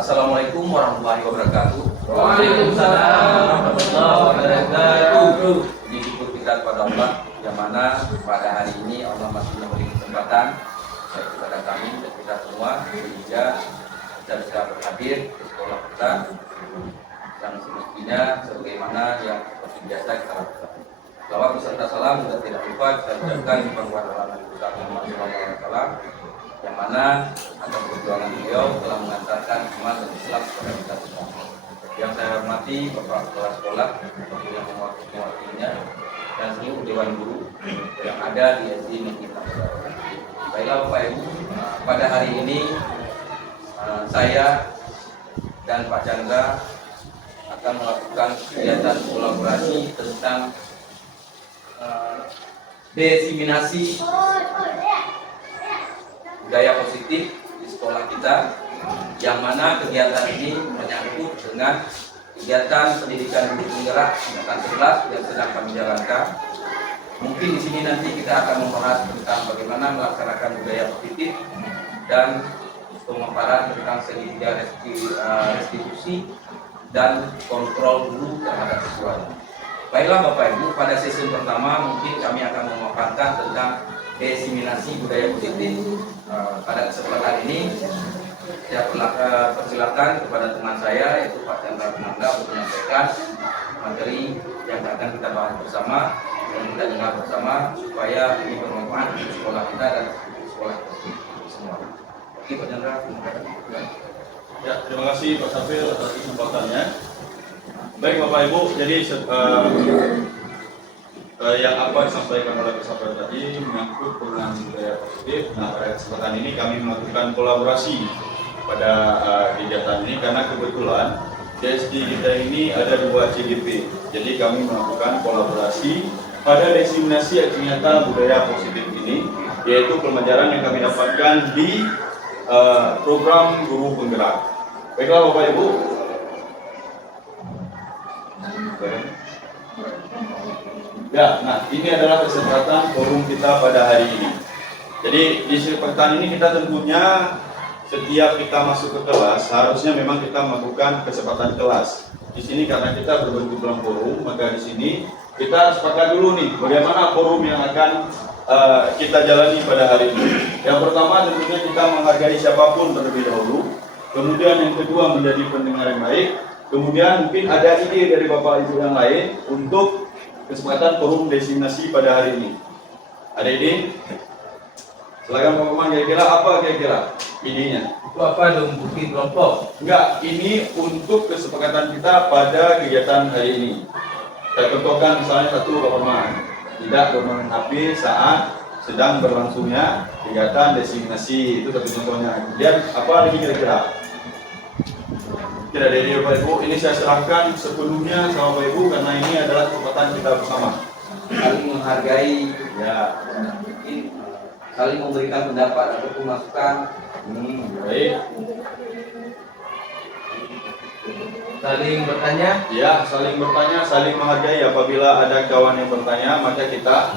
Assalamualaikum warahmatullahi wabarakatuh. Waalaikumsalam warahmatullahi wabarakatuh. Puji syukur kita kepada Allah yang mana pada hari ini Allah masih memberi kesempatan kepada kami dan kita semua sehingga kita bisa berhadir di sekolah kita yang semestinya sebagaimana yang seperti biasa kita lakukan. Selawat beserta salam dan tidak lupa kita ucapkan kepada Nabi Muhammad SAW yang mana atas perjuangan beliau telah mengantarkan iman dan Islam kepada kita semua. Yang saya hormati Bapak Kepala Sekolah yang mewakilinya dan seluruh dewan guru yang ada di SD Negeri Tambora. Baiklah Bapak Ibu, pada hari ini saya dan Pak Chandra akan melakukan kegiatan kolaborasi tentang diseminasi budaya positif di sekolah kita, yang mana kegiatan ini menyangkut dengan kegiatan pendidikan guru penggerak tingkatan 11 yang sedang kami jalankan. Mungkin di sini nanti kita akan membahas tentang bagaimana melaksanakan budaya positif dan pemaparan tentang segitiga restitusi dan kontrol guru terhadap siswanya. Baiklah Bapak Ibu, pada sesi pertama mungkin kami akan memaparkan tentang diseminasi budaya positif. Pada kesempatan ini saya persilakan kepada teman saya yaitu Pak Chandra Penanda untuk menyampaikan materi yang akan kita bahas bersama dan kita dengar bersama supaya ini bermanfaat untuk sekolah kita dan sekolah semua. Oke Pak Chandra, ya, terima kasih Pak Safir atas kesempatannya. Baik Bapak Ibu, jadi yang apa disampaikan oleh Pak Safir tadi menyangkut dengan budaya positif. Nah, pada kesempatan ini kami melakukan kolaborasi pada kegiatan ini karena kebetulan di SD kita ini ada 2 CGP. Jadi kami melakukan kolaborasi pada diseminasi aksi nyata budaya positif ini, yaitu pembelajaran yang kami dapatkan di program guru penggerak. Baiklah Bapak Ibu. Ya, nah ini adalah kesempatan forum kita pada hari ini. Jadi di kesempatan ini kita tentunya setiap kita masuk ke kelas harusnya memang kita melakukan kesempatan kelas. Di sini karena kita berbentuk dalam forum, maka di sini kita sepakat dulu nih bagaimana forum yang akan kita jalani pada hari ini. Yang pertama tentunya kita menghargai siapapun terlebih dahulu. Kemudian yang kedua menjadi pendengar yang baik. Kemudian mungkin ada ide dari Bapak Ibu yang lain untuk kesempatan forum diseminasi pada hari ini. Ada ide? Silakan Pak Paman, kira-kira apa kira-kira idenya? Itu apa dong, bukti kelompok? Enggak, ini untuk kesepakatan kita pada kegiatan hari ini. Saya contohkan misalnya satu Pak Paman, tidak bermain HP saat sedang berlangsungnya kegiatan diseminasi, itu satu contohnya. Kemudian apa lagi kira-kira? Tidak ada ide Bapak Ibu, ini saya serahkan sepenuhnya sama Bapak Ibu karena ini adalah kesempatan kita bersama. saling menghargai, Ya, saling memberikan pendapat ataupun masukan. baik. Saling bertanya. Ya, saling bertanya, saling menghargai. Apabila ada kawan yang bertanya, maka kita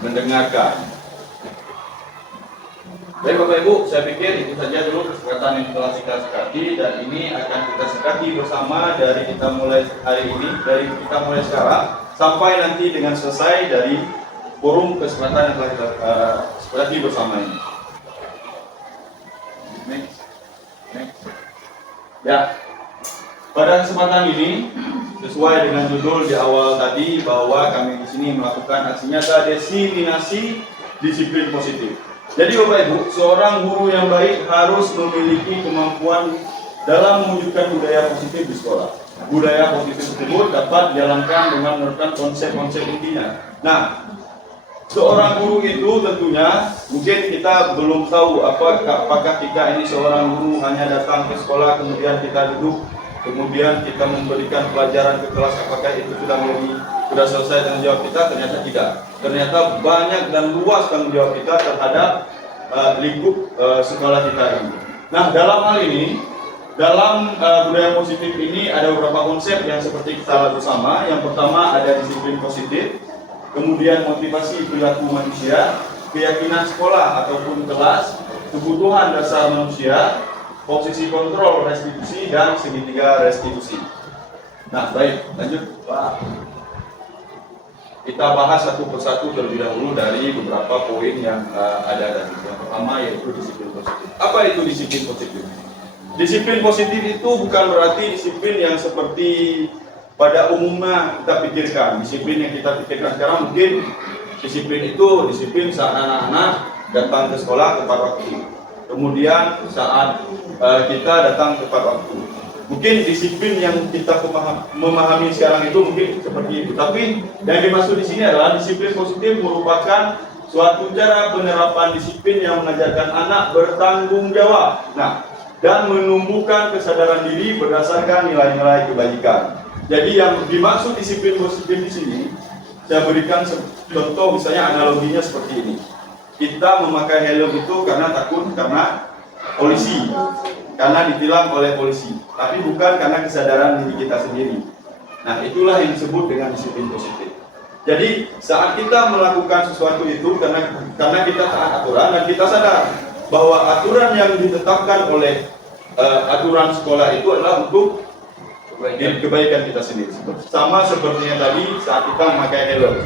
mendengarkan. Baik Bapak Ibu, saya pikir itu saja dulu kesepakatan yang telah kita sepakati dan ini akan kita sepakati bersama dari kita mulai hari ini, dari kita mulai sekarang sampai nanti dengan selesai dari forum kesepakatan yang telah kita sepakati bersama ini. Next. Ya, pada kesempatan ini sesuai dengan judul di awal tadi bahwa kami di sini melakukan aksi nyata diseminasi disiplin positif. Jadi Bapak Ibu, seorang guru yang baik harus memiliki kemampuan dalam mewujudkan budaya positif di sekolah. Budaya positif tersebut dapat dijalankan dengan menerapkan konsep-konsep intinya. Nah, seorang guru itu tentunya mungkin kita belum tahu apakah kita ini seorang guru hanya datang ke sekolah kemudian kita duduk kemudian kita memberikan pelajaran ke kelas, apakah itu sudah selesai tanggung jawab kita? Ternyata tidak. Ternyata banyak dan luas tanggung jawab kita terhadap lingkup sekolah kita ini. Nah, dalam hal ini, dalam budaya positif ini ada beberapa konsep yang seperti kita lihat bersama. Yang pertama ada disiplin positif, kemudian motivasi perilaku manusia, keyakinan sekolah ataupun kelas, kebutuhan dasar manusia, posisi kontrol restitusi, dan segitiga restitusi. Nah, baik, lanjut Pak. Kita bahas satu persatu terlebih dahulu dari beberapa poin yang ada tadi. Yang pertama yaitu disiplin positif. Apa itu disiplin positif? Disiplin positif itu bukan berarti disiplin yang seperti pada umumnya kita pikirkan. Disiplin yang kita pikirkan sekarang mungkin disiplin itu disiplin saat anak-anak datang ke sekolah tepat waktu. Kemudian saat kita datang tepat waktu. Mungkin disiplin yang kita memahami sekarang itu mungkin seperti itu. Tapi yang dimaksud di sini adalah disiplin positif merupakan suatu cara penerapan disiplin yang mengajarkan anak bertanggung jawab. Nah, dan menumbuhkan kesadaran diri berdasarkan nilai-nilai kebaikan. Jadi yang dimaksud disiplin positif di sini, saya berikan contoh misalnya analoginya seperti ini. Kita memakai helm itu karena takut karena polisi, karena ditilang oleh polisi, tapi bukan karena kesadaran diri kita sendiri. Nah, itulah yang disebut dengan disiplin positif. Jadi saat kita melakukan sesuatu itu karena kita taat aturan dan kita sadar bahwa aturan yang ditetapkan oleh aturan sekolah itu adalah untuk kebaikan kita sendiri. Sama sepertinya tadi saat kita memakai helm.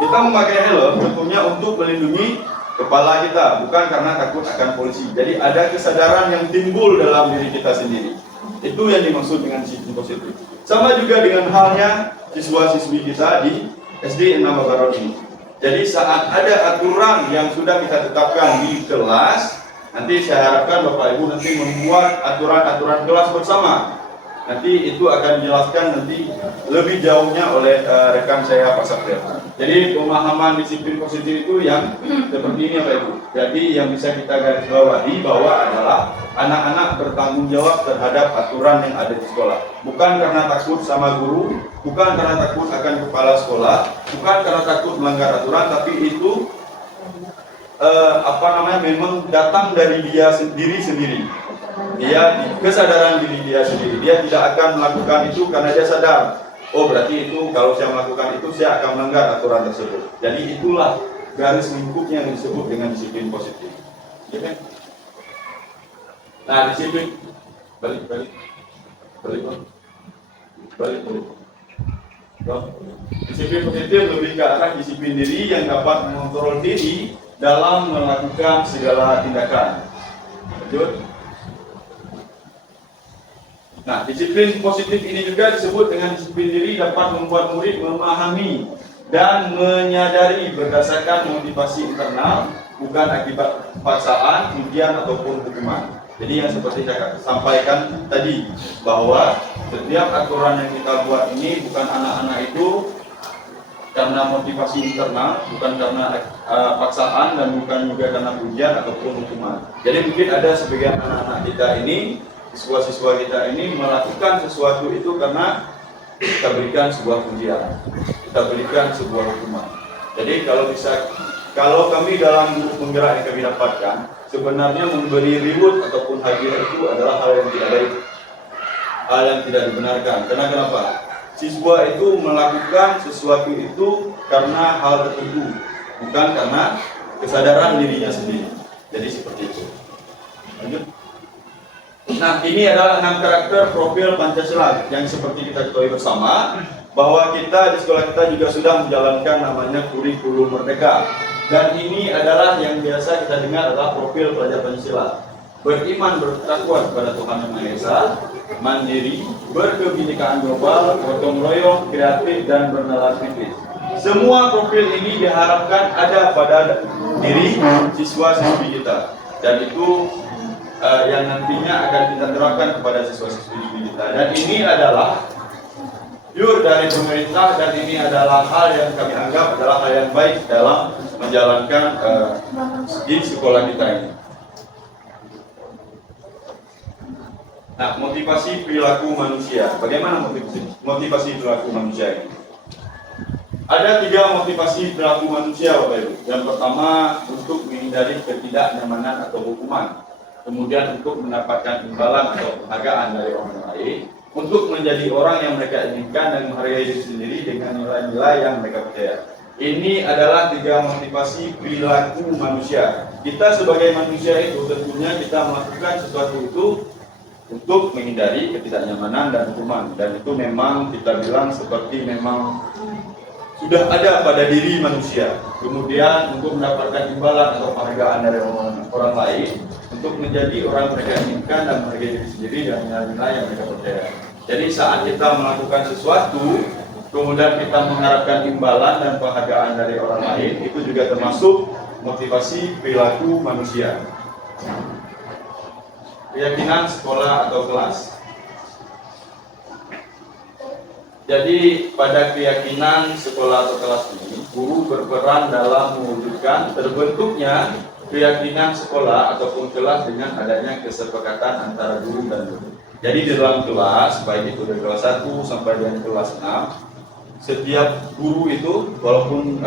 Kita memakai helm tentunya untuk melindungi kepala kita, bukan karena takut akan polisi. Jadi ada kesadaran yang timbul dalam diri kita sendiri. Itu yang dimaksud dengan disiplin positif. Sama juga dengan halnya siswa-siswi kita di SD 6 Babaron ini. Jadi saat ada aturan yang sudah kita tetapkan di kelas, nanti saya harapkan Bapak Ibu nanti membuat aturan-aturan kelas bersama. Nanti itu akan dijelaskan nanti lebih jauhnya oleh rekan saya Pak Sapril. Jadi pemahaman disiplin positif itu yang seperti ini Bapak Ibu. Jadi yang bisa kita garis bawahi bahwa adalah anak-anak bertanggung jawab terhadap aturan yang ada di sekolah. Bukan karena takut sama guru, bukan karena takut akan kepala sekolah, bukan karena takut melanggar aturan, tapi itu memang datang dari dia diri sendiri. Dia kesadaran diri dia sendiri. Dia tidak akan melakukan itu karena dia sadar, oh berarti itu kalau saya melakukan itu saya akan melanggar aturan tersebut. Jadi itulah garis lingkup yang disebut dengan disiplin positif. Nah, disiplin balik. Disiplin positif lebih ke arah disiplin diri yang dapat mengontrol diri dalam melakukan segala tindakan. Lanjut. Nah, disiplin positif ini juga disebut dengan disiplin diri dapat membuat murid memahami dan menyadari berdasarkan motivasi internal, bukan akibat paksaan, ujian ataupun hukuman. Jadi yang seperti saya sampaikan tadi, bahwa setiap aturan yang kita buat ini bukan anak-anak itu karena motivasi internal, bukan karena paksaan, dan bukan juga karena ujian ataupun hukuman. Jadi mungkin ada sebagian anak-anak kita ini, siswa-siswa kita ini melakukan sesuatu itu karena kita berikan sebuah ujian, kita berikan sebuah hukuman. Jadi kalau kami dalam grup penggerak yang kami dapatkan, sebenarnya memberi reward ataupun hadiah itu adalah hal yang tidak baik, hal yang tidak dibenarkan. Karena kenapa? Siswa itu melakukan sesuatu itu karena hal tertentu, bukan karena kesadaran dirinya sendiri. Jadi seperti itu. Lanjut. Nah, ini adalah 6 karakter profil Pancasila yang seperti kita ketahui bersama, bahwa kita di sekolah kita juga sudah menjalankan namanya kurikulum merdeka. Dan ini adalah yang biasa kita dengar adalah profil pelajar Pancasila. Beriman bertakwa kepada Tuhan Yang Maha Esa, mandiri, berkebinekaan global, gotong royong, kreatif, dan bernalar kritis. Semua profil ini diharapkan ada pada diri siswa-siswi kita. Dan itu yang nantinya akan kita terapkan kepada siswa-siswi kita. Dan ini adalah pure dari pemerintah, dan ini adalah hal yang kami anggap adalah hal yang baik dalam menjalankan di sekolah kita ini. Nah, motivasi perilaku manusia. Bagaimana motivasi perilaku manusia ini? Ada 3 motivasi perilaku manusia, Bapak Ibu. Yang pertama, untuk menghindari ketidaknyamanan atau hukuman. Kemudian untuk mendapatkan imbalan atau penghargaan dari orang lain, untuk menjadi orang yang mereka inginkan dan menghargai diri sendiri dengan nilai-nilai yang mereka percaya. Ini adalah 3 motivasi perilaku manusia. Kita sebagai manusia itu tentunya kita melakukan sesuatu itu untuk menghindari ketidaknyamanan dan hukuman. Dan itu memang kita bilang seperti memang sudah ada pada diri manusia. Kemudian untuk mendapatkan imbalan atau penghargaan dari orang lain, untuk menjadi orang mereka inginkan dan menghargai diri sendiri dan nilai-nilai yang mereka percaya. Jadi saat kita melakukan sesuatu, kemudian kita mengharapkan imbalan dan penghargaan dari orang lain, itu juga termasuk motivasi perilaku manusia. Keyakinan sekolah atau kelas. Jadi pada keyakinan sekolah atau kelas ini, guru berperan dalam mewujudkan terbentuknya keyakinan sekolah ataupun kelas dengan adanya kesepakatan antara guru dan murid. Jadi di dalam kelas, baik itu dari kelas 1 sampai dengan kelas 6, setiap guru itu, walaupun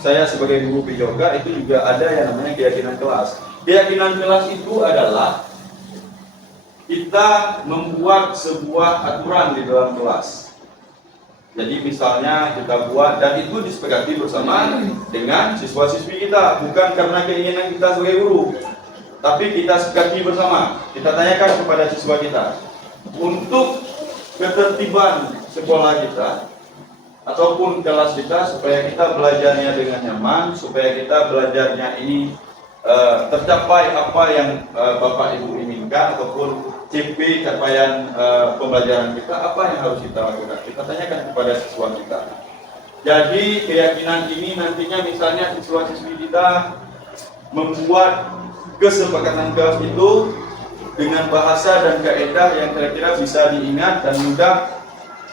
saya sebagai guru PJOKA, itu juga ada yang namanya keyakinan kelas. Keyakinan kelas itu adalah kita membuat sebuah aturan di dalam kelas. Jadi misalnya kita buat, dan itu disepakati bersama dengan siswa-siswi kita, bukan karena keinginan kita sebagai guru, tapi kita sepakati bersama. Kita tanyakan kepada siswa kita, untuk ketertiban sekolah kita ataupun kelas kita, supaya kita belajarnya dengan nyaman, supaya kita belajarnya ini tercapai apa yang Bapak Ibu inginkan, ataupun CP capaian pembelajaran kita, apa yang harus kita lakukan. Kita tanyakan kepada siswa kita. Jadi keyakinan ini nantinya misalnya siswa-siswi kita membuat kesepakatan kelas itu dengan bahasa dan kaidah yang kira-kira bisa diingat dan mudah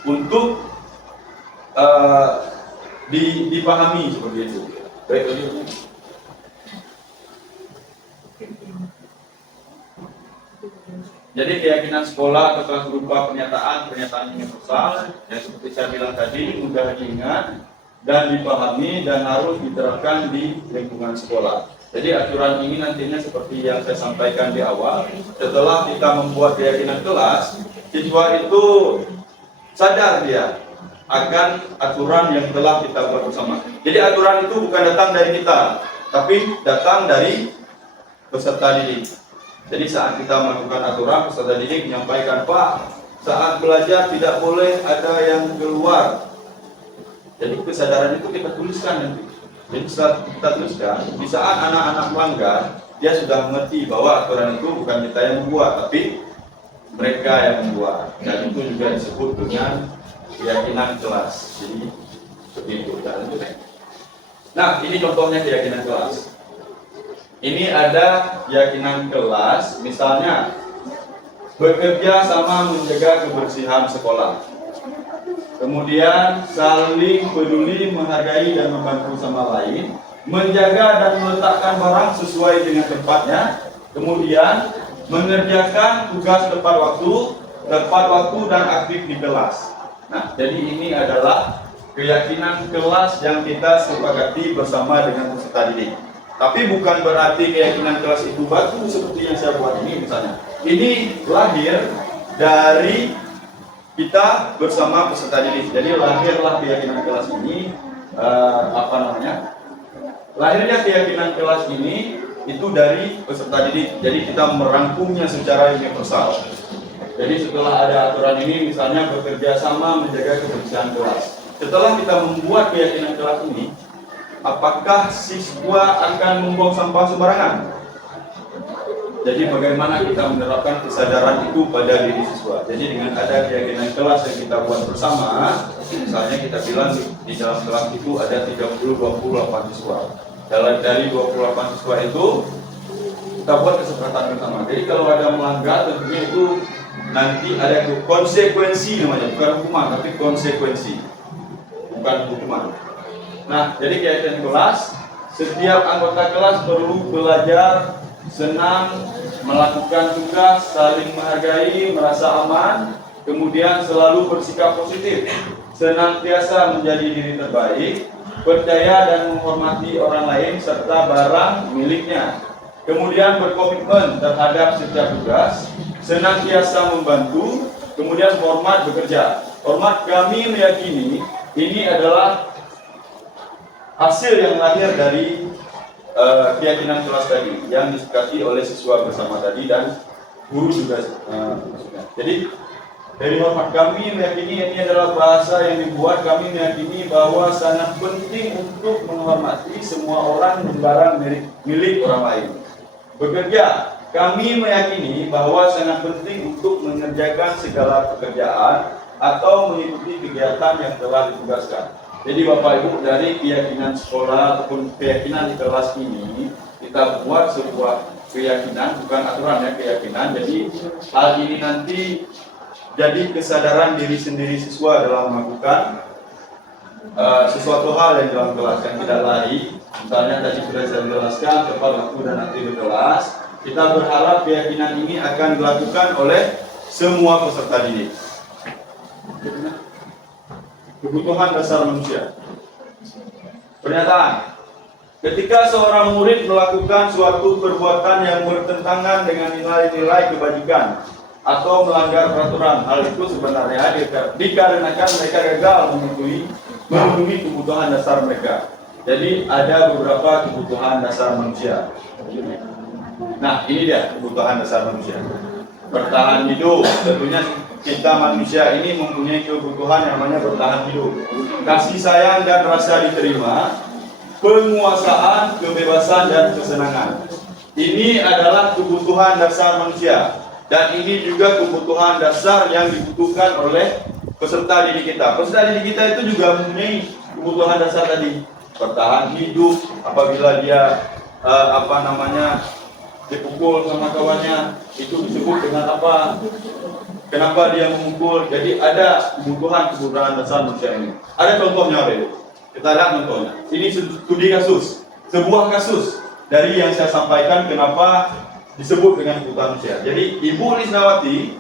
untuk dipahami seperti itu. Baik, jadi keyakinan sekolah atau kelas berupa pernyataan universal yang seperti saya bilang tadi, mudah diingat dan dipahami dan harus diterapkan di lingkungan sekolah. Jadi aturan ini nantinya seperti yang saya sampaikan di awal, setelah kita membuat keyakinan kelas, siswa itu sadar dia akan aturan yang telah kita buat bersama. Jadi aturan itu bukan datang dari kita, tapi datang dari peserta didik. Jadi saat kita melakukan aturan, peserta didik menyampaikan, Pak, saat belajar tidak boleh ada yang keluar. Jadi kesadaran itu kita tuliskan nanti. Jadi saat kita tuliskan, di saat anak-anak melanggar, dia sudah mengerti bahwa aturan itu bukan kita yang membuat, tapi mereka yang membuat. Dan itu juga disebut dengan keyakinan kelas. Jadi seperti itu. Nah, ini contohnya keyakinan kelas. Ini ada keyakinan kelas, misalnya bekerja sama menjaga kebersihan sekolah. Kemudian saling peduli, menghargai dan membantu sama lain, menjaga dan meletakkan barang sesuai dengan tempatnya. Kemudian mengerjakan tugas tepat waktu dan aktif di kelas. Nah, jadi ini adalah keyakinan kelas yang kita sepakati bersama dengan peserta didik. Tapi bukan berarti keyakinan kelas itu batu seperti yang saya buat ini misalnya. Ini lahir dari kita bersama peserta didik. Jadi lahirlah keyakinan kelas ini, lahirnya keyakinan kelas ini itu dari peserta didik. Jadi kita merangkumnya secara universal. Jadi setelah ada aturan ini, misalnya bekerja sama menjaga kebersihan kelas. Setelah kita membuat keyakinan kelas ini, apakah siswa akan membuang sampah sembarangan? Jadi bagaimana kita menerapkan kesadaran itu pada diri siswa? Jadi dengan ada keyakinan kelas yang kita buat bersama, misalnya kita bilang di dalam kelas itu ada 28 siswa. Dari 28 siswa itu kita buat kesepakatan bersama. Jadi kalau ada melanggar, tentunya itu nanti ada konsekuensi namanya, bukan hukuman, tapi konsekuensi, bukan hukuman. Nah, jadi keyakinan kelas, setiap anggota kelas perlu belajar, senang, melakukan tugas, saling menghargai, merasa aman, kemudian selalu bersikap positif, senantiasa menjadi diri terbaik, percaya dan menghormati orang lain serta barang miliknya, kemudian berkomitmen terhadap setiap tugas, senantiasa membantu, kemudian hormat bekerja. Hormat kami meyakini ini adalah hasil yang lahir dari keyakinan kelas tadi yang disepakati oleh siswa bersama tadi dan guru juga maksudnya. Jadi dari hormat kami meyakini ini adalah bahasa yang dibuat, kami meyakini bahwa sangat penting untuk menghormati semua orang dan barang milik orang lain. Bekerja, kami meyakini bahwa sangat penting untuk mengerjakan segala pekerjaan atau mengikuti kegiatan yang telah ditugaskan. Jadi Bapak Ibu, dari keyakinan sekolah ataupun keyakinan di kelas ini, kita buat sebuah keyakinan, bukan aturan ya, keyakinan. Jadi hal ini nanti jadi kesadaran diri sendiri siswa dalam melakukan sesuatu hal yang dalam kelas yang tidak lari. Misalnya tadi sudah saya jelaskan tepat waktu dan nanti di kelas. Kita berharap keyakinan ini akan dilakukan oleh semua peserta didik. Kebutuhan dasar manusia. Pernyataan. Ketika seorang murid melakukan suatu perbuatan yang bertentangan dengan nilai-nilai kebajikan atau melanggar peraturan, hal itu sebenarnya dikarenakan mereka gagal memenuhi kebutuhan dasar mereka. Jadi ada beberapa kebutuhan dasar manusia. Nah, ini dia kebutuhan dasar manusia. Bertahan hidup, tentunya kita manusia ini mempunyai kebutuhan yang namanya bertahan hidup. Kasih sayang dan rasa diterima, penguasaan, kebebasan dan kesenangan. Ini adalah kebutuhan dasar manusia. Dan ini juga kebutuhan dasar yang dibutuhkan oleh peserta didik kita. Peserta didik kita itu juga mempunyai kebutuhan dasar tadi. Bertahan hidup apabila dia dipukul sama kawannya, itu disebut dengan apa? Kenapa dia memukul? Jadi ada kebutuhan dasar manusia ini. Ada contohnya, kita lihat contohnya. Ini studi kasus, sebuah kasus dari yang saya sampaikan kenapa disebut dengan kebutuhan manusia. Jadi Ibu Lisnawati,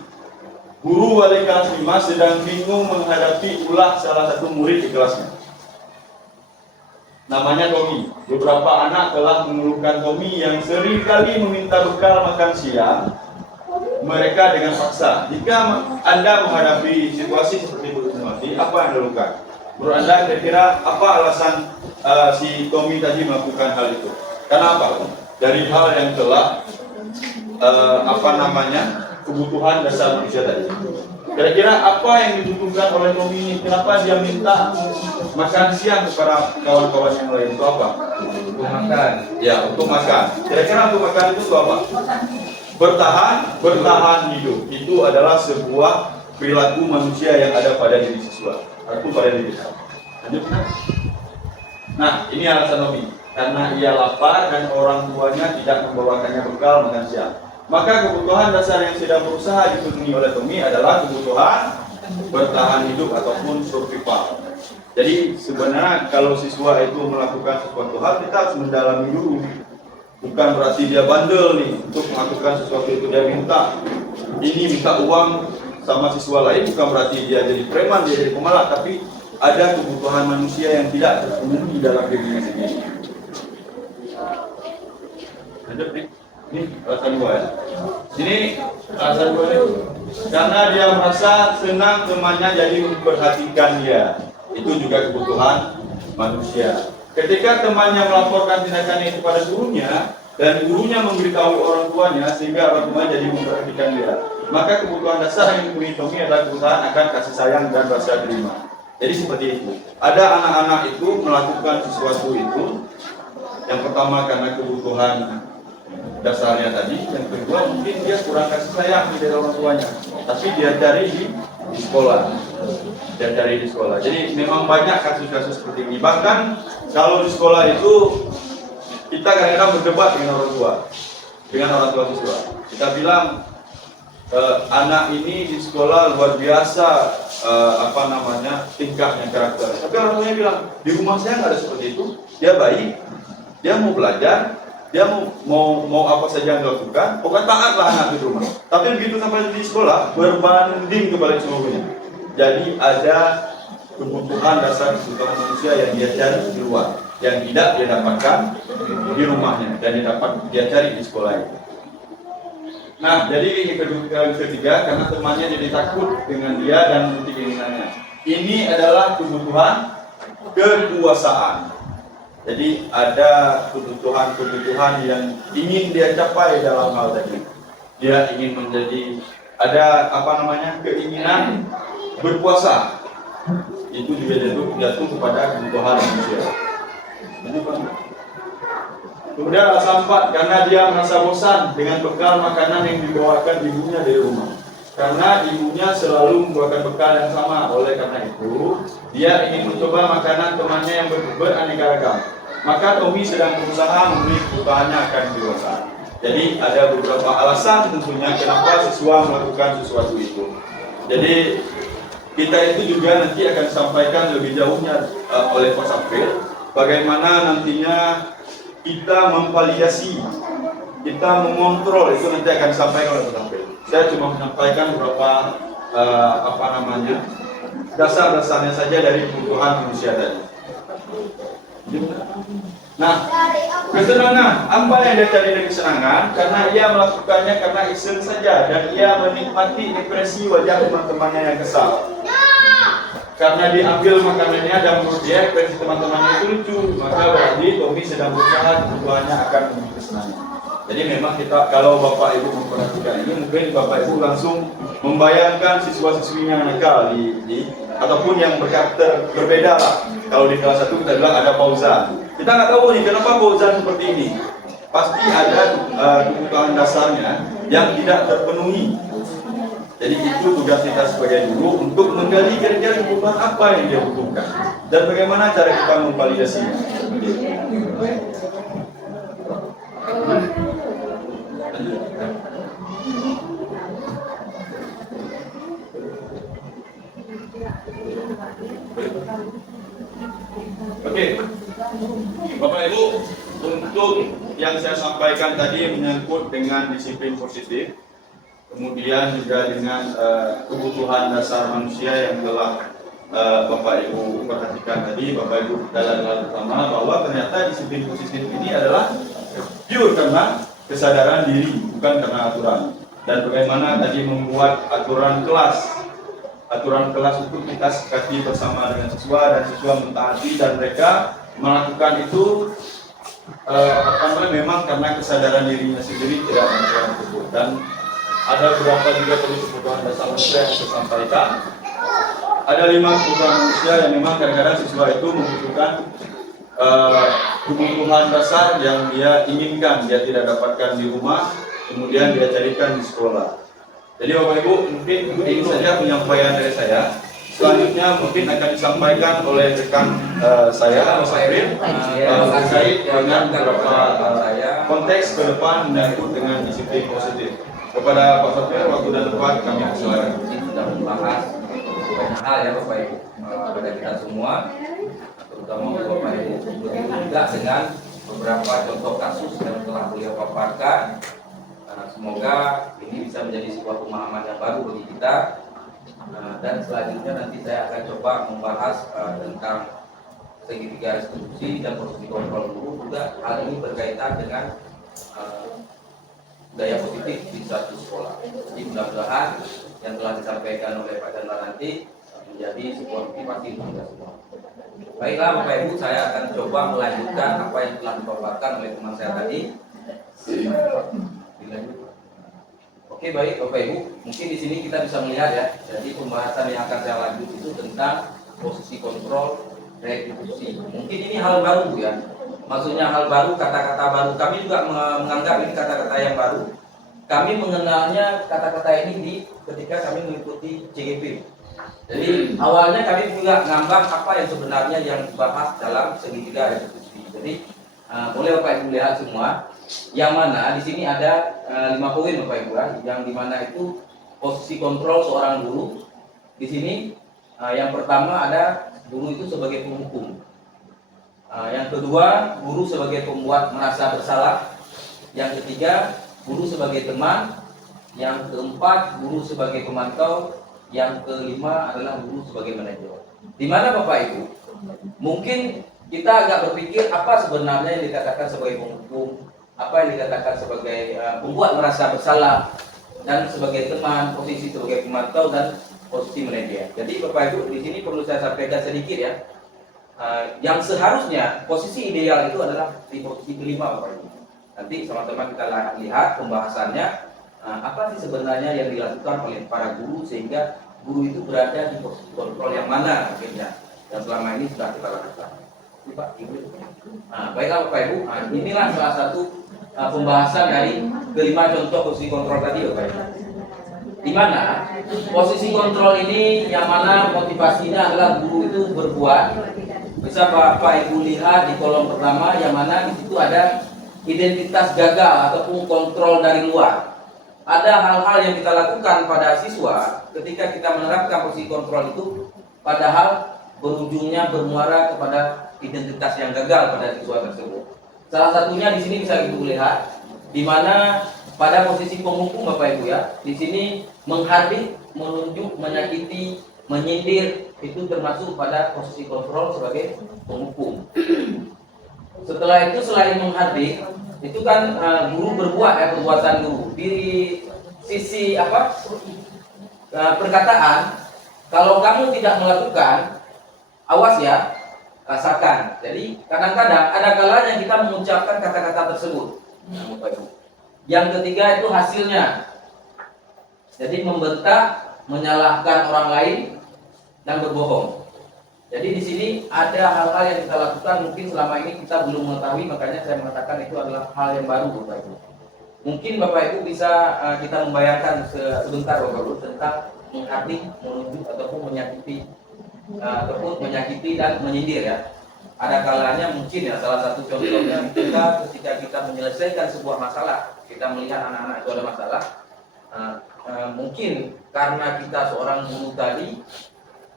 guru wali kelas 5, sedang bingung menghadapi ulah salah satu murid di kelasnya. Namanya Tommy. Beberapa anak telah mengeluhkan Tommy yang seringkali meminta bekal makan siang mereka dengan paksa. Jika Anda menghadapi situasi seperti itu, apa yang Anda lakukan? Menurut Anda kira-kira apa alasan si Tommy tadi melakukan hal itu? Karena apa? Dari hal yang telah kebutuhan dasar manusia tadi. Kira-kira apa yang dibutuhkan oleh Tommy ini? Kenapa dia minta makan siang kepada kawan-kawan yang lain? Itu apa? Untuk makan. Ya, untuk makan. Kira-kira untuk makan itu apa? Bertahan hidup. Itu adalah sebuah perilaku manusia yang ada pada diri siswa. Atau pada diri kita. Lanjut. Nah, ini alasan Tommy. Karena ia lapar dan orang tuanya tidak membawakannya bekal makan siang. Maka kebutuhan dasar yang sedang berusaha dipenuhi oleh Tommy adalah kebutuhan bertahan hidup ataupun survival. Jadi sebenarnya kalau siswa itu melakukan sesuatu hal, kita harus mendalami dulu. Bukan berarti dia bandel nih untuk melakukan sesuatu itu, dia minta uang sama siswa lain, bukan berarti dia jadi preman, dia jadi pemalak, tapi ada kebutuhan manusia yang tidak terpenuhi dalam dirinya sendiri. Lanjut nih. Ini alasan gua ya. Ini alasan gua nih. Karena dia merasa senang temannya jadi memperhatikan dia. Itu juga kebutuhan manusia. Ketika temannya melaporkan tindakan itu kepada gurunya dan gurunya memberitahu orang tuanya sehingga orang tuanya jadi memperhatikan dia, maka kebutuhan dasar yang dipenuhi Tommy adalah kebutuhan akan kasih sayang dan rasa terima. Jadi seperti itu. Ada anak-anak itu melakukan sesuatu itu. Yang pertama karena kebutuhan dasarnya tadi, yang kedua mungkin dia kurang kasih sayang dari orang tuanya, tapi dia cari di sekolah. Jadi memang banyak kasus-kasus seperti ini. Bahkan kalau di sekolah itu kita kadang-kadang berdebat dengan orang tua siswa. Kita bilang anak ini di sekolah luar biasa tingkahnya, karakter. Tapi orang tuanya bilang di rumah saya nggak ada seperti itu. Dia baik, dia mau belajar, dia mau apa saja yang dilakukan, pokoknya taatlah anak di rumah. Tapi begitu sampai di sekolah, berbanding kebalik seluruhnya. Jadi ada kebutuhan dasar kebutuhan manusia yang dia cari di luar, yang tidak dia dapatkan di rumahnya dan dia cari di sekolah itu. Nah, jadi yang ketiga, karena temannya jadi takut dengan dia dan menuruti keinginannya. Ini adalah kebutuhan kekuasaan. Jadi ada kebutuhan yang ingin dia capai dalam hal tadi. dia ingin menjadi ada keinginan berpuasa, itu juga jatuh kepada kebutuhan manusia. Kemudian alasan 4, karena dia merasa bosan dengan bekal makanan yang dibawakan ibunya dari rumah. Karena ibunya selalu membawakan bekal yang sama, oleh karena itu dia ingin mencoba makanan temannya yang beraneka ragam. Maka Tommy sedang berusaha memberi kebutuhannya akan dewasa. Jadi ada beberapa alasan tentunya kenapa siswa melakukan sesuatu itu. Jadi kita itu juga nanti akan sampaikan lebih jauhnya oleh Pak Safir, bagaimana nantinya kita memvalidasi, kita mengontrol, itu nanti akan disampaikan oleh Pak Safir. Saya cuma menyampaikan beberapa dasar-dasarnya saja dari kebutuhan manusia tadi. Nah, kesenangan, apa yang dia cari dari kesenangan? Karena ia melakukannya karena iseng saja, dan ia menikmati ekspresi wajah teman-temannya yang kesal. Karena diambil makanannya dan menurut dia ekspresi teman-temannya itu lucu, maka berarti Tommy sedang berusaha kebutuhannya akan memberi kesenangan. Jadi memang kita, kalau Bapak Ibu memperhatikan ini, mungkin Bapak Ibu langsung membayangkan siswa-siswinya nakal ataupun yang berkarakter berbeda lah. Kalau di kelas 1 kita bilang ada Fauzan. Kita nggak tahu nih kenapa Fauzan seperti ini. Pasti ada kebutuhan dasarnya yang tidak terpenuhi. Jadi itu tugas kita sebagai guru untuk menggali kira-kira kebutuhan apa yang dia butuhkan dan bagaimana cara kita memvalidasinya. Oke, Bapak Ibu, untuk yang saya sampaikan tadi menyangkut dengan disiplin positif, kemudian juga dengan kebutuhan dasar manusia yang telah Bapak Ibu perhatikan tadi, Bapak Ibu dalam pertama bahwa ternyata disiplin positif ini adalah pure karena kesadaran diri, bukan karena aturan. Dan bagaimana tadi membuat aturan kelas itu kita sepakati bersama dengan siswa dan siswa mentaati dan mereka melakukan itu memang karena kesadaran dirinya sendiri tidak melakukan itu. Dan ada beberapa juga tadi kebutuhan dasar manusia yang saya sampaikan. Ada 5 kebutuhan manusia yang memang kadang-kadang siswa itu membutuhkan kebutuhan dasar yang dia inginkan, dia tidak dapatkan di rumah, kemudian dia carikan di sekolah. Jadi Bapak Ibu, mungkin ini saja penyampaian dari saya. Selanjutnya mungkin akan disampaikan oleh rekan saya, Mas Afrin, terkait dengan beberapa konteks ke depan menyangkut dengan disiplin positif. Kepada Pak Safir, waktu dan tempat kami persilakan. Ini sudah membahas banyak hal ya Bapak Ibu pada kita semua, terutama Bapak Ibu, begitu juga dengan beberapa contoh kasus yang telah beliau paparkan. Semoga ini bisa menjadi sebuah pemahaman yang baru bagi kita. Dan selanjutnya nanti saya akan coba membahas tentang segitiga restitusi dan posisi kontrol guru. Juga hal ini berkaitan dengan daya positif di satu sekolah. Jadi mudah-mudahan yang telah disampaikan oleh Pak Chandra nanti menjadi sebuah motivasi untuk kita semua. Baiklah Bapak Ibu, saya akan coba melanjutkan apa yang telah dipaparkan oleh teman saya tadi. Oke, baik Bapak Ibu, mungkin di sini kita bisa melihat ya. Jadi pembahasan yang akan saya lanjut itu tentang posisi kontrol restitusi. Mungkin ini hal baru ya. Maksudnya hal baru, kata-kata baru. Kami juga menganggap ini kata-kata yang baru. Kami mengenalnya kata-kata ini ketika kami mengikuti CGP. Jadi awalnya kami juga ngambang apa yang sebenarnya yang dibahas dalam segitiga restitusi. Jadi boleh Bapak Ibu lihat semua. Yang mana di sini ada 5 poin Bapak Ibu ya, yang dimana itu posisi kontrol seorang guru. Di sini yang pertama ada guru itu sebagai penghukum. Yang kedua, guru sebagai pembuat merasa bersalah. Yang ketiga, guru sebagai teman. Yang keempat, guru sebagai pemantau. Yang kelima adalah guru sebagai manajer. Di mana Bapak Ibu? Mungkin kita agak berpikir apa sebenarnya yang dikatakan sebagai penghukum, apa yang dikatakan sebagai pembuat merasa bersalah, dan sebagai teman, posisi sebagai pemantau, dan posisi manajer. Jadi Bapak Ibu, di sini perlu saya sampaikan sedikit ya. Yang seharusnya posisi ideal itu adalah di posisi kelima Bapak Ibu. Nanti teman-teman kita lihat pembahasannya apa sih sebenarnya yang dilakukan oleh para guru sehingga guru itu berada di posisi kontrol yang mana akhirnya yang selama ini sudah kita lakukan. Ini Pak, Ibu. Baiklah Bapak Ibu, inilah salah satu pembahasan dari kelima contoh posisi kontrol tadi Bapak Ibu. Di mana posisi kontrol ini yang mana motivasinya adalah guru itu berbuat. Bisa Bapak Ibu lihat di kolom pertama yang mana di situ ada identitas gagal ataupun kontrol dari luar. Ada hal-hal yang kita lakukan pada siswa ketika kita menerapkan posisi kontrol itu, padahal berujungnya bermuara kepada identitas yang gagal pada siswa tersebut. Salah satunya di sini bisa Ibu lihat, di mana pada posisi penghukum Bapak Ibu ya, di sini menghardik, menunjuk, menyakiti, menyindir itu termasuk pada posisi kontrol sebagai penghukum. Setelah itu selain menghardik, itu kan guru berbuat perbuatan guru di sisi perkataan. Kalau kamu tidak melakukan, awas ya, rasakan. Jadi kadang-kadang ada kalanya kita mengucapkan kata-kata tersebut. Yang ketiga itu hasilnya. Jadi membentak, menyalahkan orang lain dan berbohong. Jadi di sini ada hal-hal yang kita lakukan mungkin selama ini kita belum mengetahui, makanya saya mengatakan itu adalah hal yang baru Bapak Ibu. Mungkin Bapak Ibu bisa kita membayangkan sebentar Bapak Ibu tentang menghardik, menunjuk ataupun menyakiti dan menyindir ya. Ada kalanya mungkin ya salah satu contohnya ketika kita menyelesaikan sebuah masalah, kita melihat anak-anak itu ada masalah, mungkin karena kita seorang guru tadi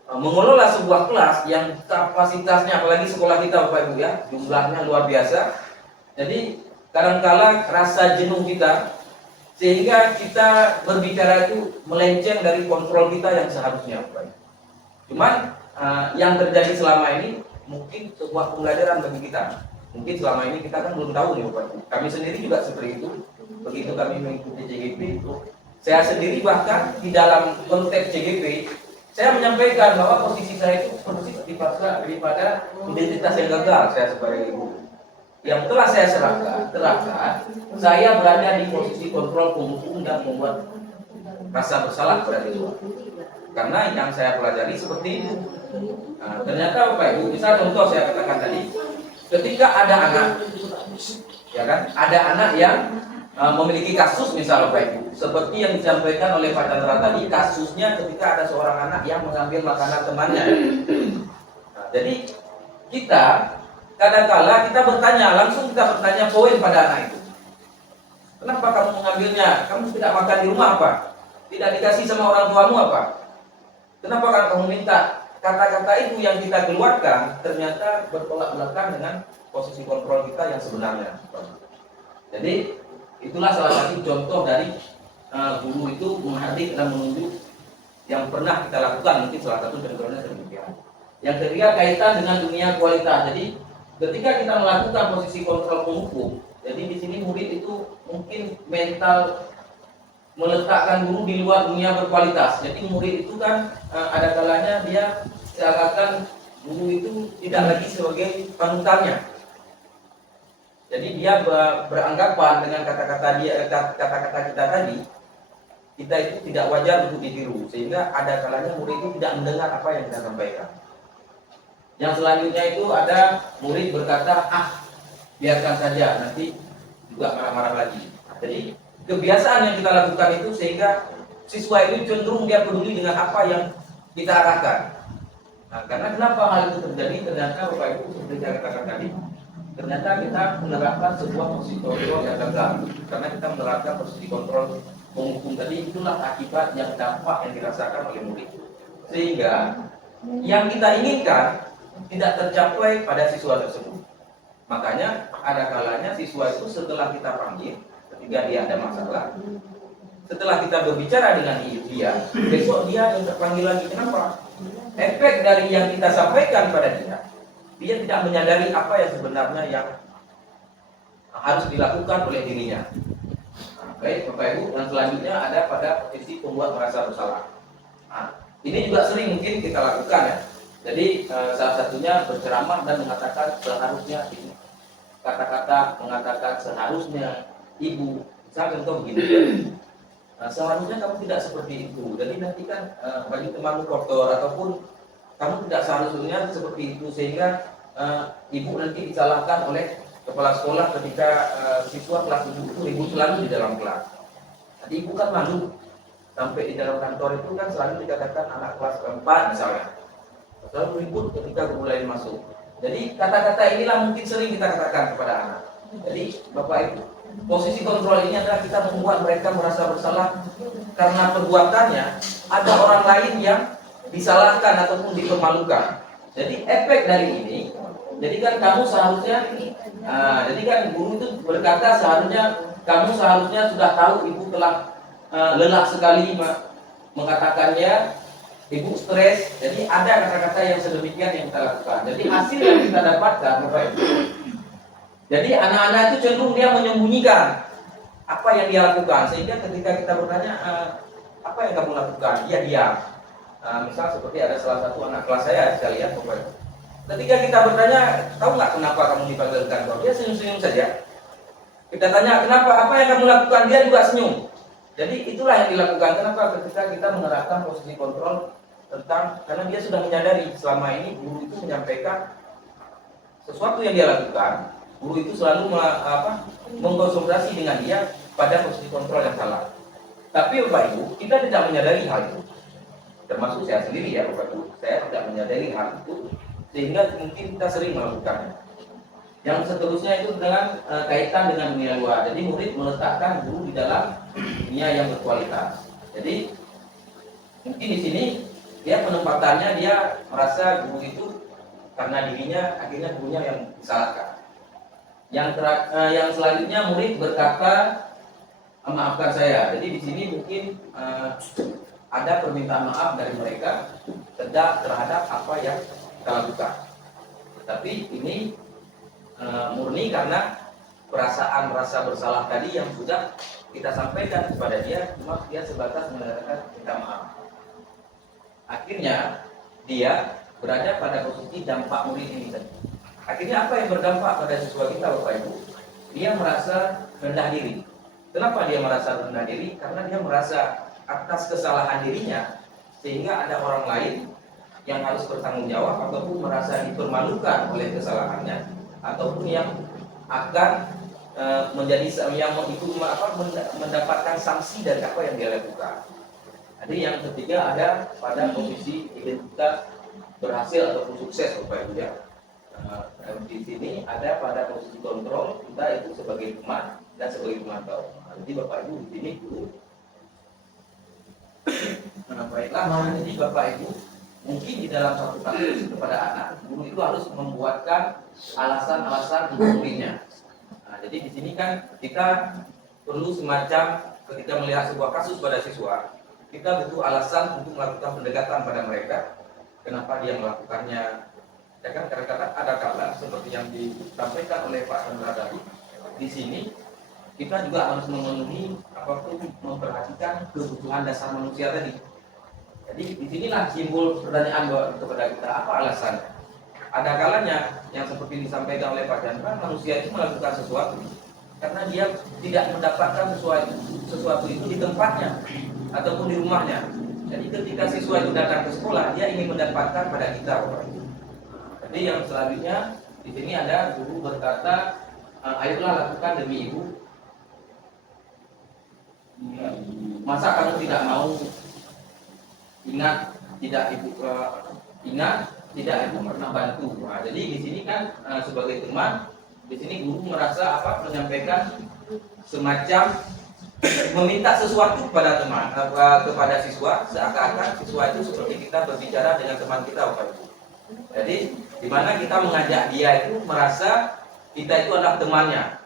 mengelola sebuah kelas yang kapasitasnya, apalagi sekolah kita Bapak Ibu ya, jumlahnya luar biasa. Jadi kadangkala rasa jenuh kita sehingga kita berbicara itu melenceng dari kontrol kita yang seharusnya Bapak Ibu. Cuman yang terjadi selama ini mungkin sebuah pembelajaran bagi kita. Mungkin selama ini kita kan belum tahu nih Bapak Ibu. Kami sendiri juga seperti itu. Begitu kami mengikuti CGP itu, saya sendiri bahkan di dalam konteks CGP saya menyampaikan bahwa posisi saya itu posisi daripada identitas yang gagal saya sebagai guru. Yang telah saya terapkan, saya berada di posisi kontrol penghukum dan membuat rasa bersalah pada siswa. Karena yang saya pelajari seperti itu. Ternyata Bapak Ibu, bisa contoh saya katakan tadi, ketika ada anak, ya kan, ada anak yang memiliki kasus misal Bapak Ibu, seperti yang disampaikan oleh Pak Chandra tadi, kasusnya ketika ada seorang anak yang mengambil makanan temannya. Jadi kita kadang-kala kita langsung bertanya poin pada anak itu. Kenapa kamu mengambilnya? Kamu tidak makan di rumah apa? Tidak dikasih sama orang tuamu apa? Kenapa kamu minta? Kata-kata itu yang kita keluarkan ternyata bertolak belakang dengan posisi kontrol kita yang sebenarnya. Jadi itulah salah satu contoh dari guru itu menghardik dan menunjuk yang pernah kita lakukan. Mungkin salah satu contohnya demikian. Yang ketiga kaitan dengan dunia kualitas. Jadi ketika kita melakukan posisi kontrol penghukum, jadi di sini murid itu mungkin mental meletakkan guru di luar dunia berkualitas. Jadi murid itu kan ada kalanya dia seakan guru itu tidak lagi sebagai panutannya. Jadi dia beranggapan dengan kata-kata kita tadi, kita itu tidak wajar untuk ditiru, sehingga ada kalanya murid itu tidak mendengar apa yang kita sampaikan. Yang selanjutnya itu ada murid berkata, biarkan saja, nanti juga marah-marah lagi. Jadi kebiasaan yang kita lakukan itu sehingga siswa itu cenderung dia peduli dengan apa yang kita arahkan. Karena kenapa hal itu terjadi? Ternyata Bapak Ibu seperti saya katakan tadi, ternyata kita menerapkan sebuah posisi kontrol yang gagal. Karena kita menerapkan posisi kontrol penghukum tadi, itulah akibat yang dampak yang dirasakan oleh murid. Sehingga yang kita inginkan tidak tercapai pada siswa tersebut. Makanya ada kalanya siswa itu setelah kita panggil, ketika dia ada masalah, setelah kita berbicara dengan dia, besok dia terpanggil lagi. Kenapa? Efek dari yang kita sampaikan pada dia tidak menyadari apa yang sebenarnya yang harus dilakukan oleh dirinya. Baik Bapak Ibu, yang selanjutnya ada pada posisi pembuat merasa bersalah. Ini juga sering mungkin kita lakukan ya. Jadi salah satunya berceramah dan mengatakan seharusnya ini. Kata-kata mengatakan seharusnya ibu. Misalnya contoh begini. Nah, seharusnya kamu tidak seperti itu. Jadi nanti kan baju temanmu kotor ataupun kamu tidak seharusnya seperti itu, sehingga ibu nanti disalahkan oleh kepala sekolah ketika siswa kelas 7 itu ribut selalu di dalam kelas. Jadi ibu kan malu, sampai di dalam kantor itu kan selalu dikatakan anak kelas 4 misalnya selalu ribut ketika guru lain masuk. Jadi kata-kata inilah mungkin sering kita katakan kepada anak. Jadi Bapak Ibu, posisi kontrol ini adalah kita membuat mereka merasa bersalah karena perbuatannya ada orang lain yang disalahkan ataupun dipermalukan. Jadi efek dari ini, jadi kan kamu seharusnya, jadi kan guru itu berkata kamu seharusnya sudah tahu ibu telah lelah sekali mengatakannya, ibu stres. Jadi ada kata-kata yang sedemikian yang kita lakukan. Jadi hasil yang kita dapatkan Bapak Ibu, jadi anak-anak itu cenderung dia menyembunyikan apa yang dia lakukan, sehingga ketika kita bertanya apa yang kamu lakukan, dia diam. Misal seperti ada salah satu anak kelas saya lihat Bapak Ibu, ketika kita bertanya, tahu nggak kenapa kamu dipanggil ke kantor, dia senyum-senyum saja. Kita tanya kenapa, apa yang kamu lakukan, dia juga senyum. Jadi itulah yang dilakukan. Kenapa? Ketika kita menerapkan posisi kontrol tentang, karena dia sudah menyadari selama ini guru itu menyampaikan sesuatu yang dia lakukan, guru itu selalu mengkonsentrasi dengan dia pada posisi kontrol yang salah. Tapi Bapak Ibu, kita tidak menyadari hal itu. Termasuk saya sendiri ya Bapak Ibu, saya tidak menyadari hal itu, sehingga mungkin kita sering melakukannya. Yang seterusnya itu dengan kaitan dengan dunia luar. Jadi murid meletakkan guru di dalam dunia yang berkualitas. Jadi mungkin di sini dia penempatannya, dia merasa guru itu karena dirinya, akhirnya gurunya yang disalahkan. Yang selanjutnya murid berkata, maafkan saya. Jadi di sini mungkin ada permintaan maaf dari mereka terhadap apa yang kita lakukan. Tapi ini murni karena perasaan rasa bersalah tadi yang sudah kita sampaikan kepada dia, cuma dia sebatas mengatakan minta maaf. Akhirnya dia berada pada posisi dampak murid ini tadi. Akhirnya apa yang berdampak pada siswa kita Bapak Ibu? Dia merasa rendah diri. Kenapa dia merasa rendah diri? Karena dia merasa atas kesalahan dirinya, sehingga ada orang lain yang harus bertanggung jawab ataupun merasa dipermalukan oleh kesalahannya, ataupun yang akan menjadi yang mendapatkan sanksi dari apa yang dia lakukan. Jadi yang ketiga ada pada posisi identitas berhasil ataupun sukses Bapak Ibu ya. Di sini ada pada posisi kontrol kita itu sebagai teman dan sebagai pemantau. Jadi Bapak Ibu di sini guru. Baiklah, jadi Bapak Ibu mungkin di dalam satu kasus kepada anak, guru itu harus membuatkan alasan-alasan untuk muridnya. Nah, jadi di sini kan kita perlu semacam ketika melihat sebuah kasus pada siswa, kita butuh alasan untuk melakukan pendekatan pada mereka. Kenapa dia melakukannya? Ya kan kadang-kadang ada kalanya seperti yang disampaikan oleh Pak Chandra tadi. Di sini kita juga harus memenuhi apapun memperhatikan kebutuhan dasar manusia tadi. Jadi disinilah simbol pertanyaan kepada kita, apa alasannya? Ada kalanya yang seperti disampaikan oleh Pak Chandra, manusia itu melakukan sesuatu karena dia tidak mendapatkan sesuatu itu di tempatnya ataupun di rumahnya. Jadi ketika siswa itu datang ke sekolah, dia ingin mendapatkan pada kita. Jadi yang selanjutnya di sini ada guru berkata, ayolah lakukan demi ibu. Masa kamu tidak mau ingat tidak ibu pernah bantu. Nah, jadi di sini kan sebagai teman, di sini guru merasa menyampaikan semacam meminta sesuatu kepada teman, kepada siswa, seakan-akan siswa itu seperti kita berbicara dengan teman kita, Bapak Ibu. Jadi di mana kita mengajak dia itu merasa kita itu adalah temannya.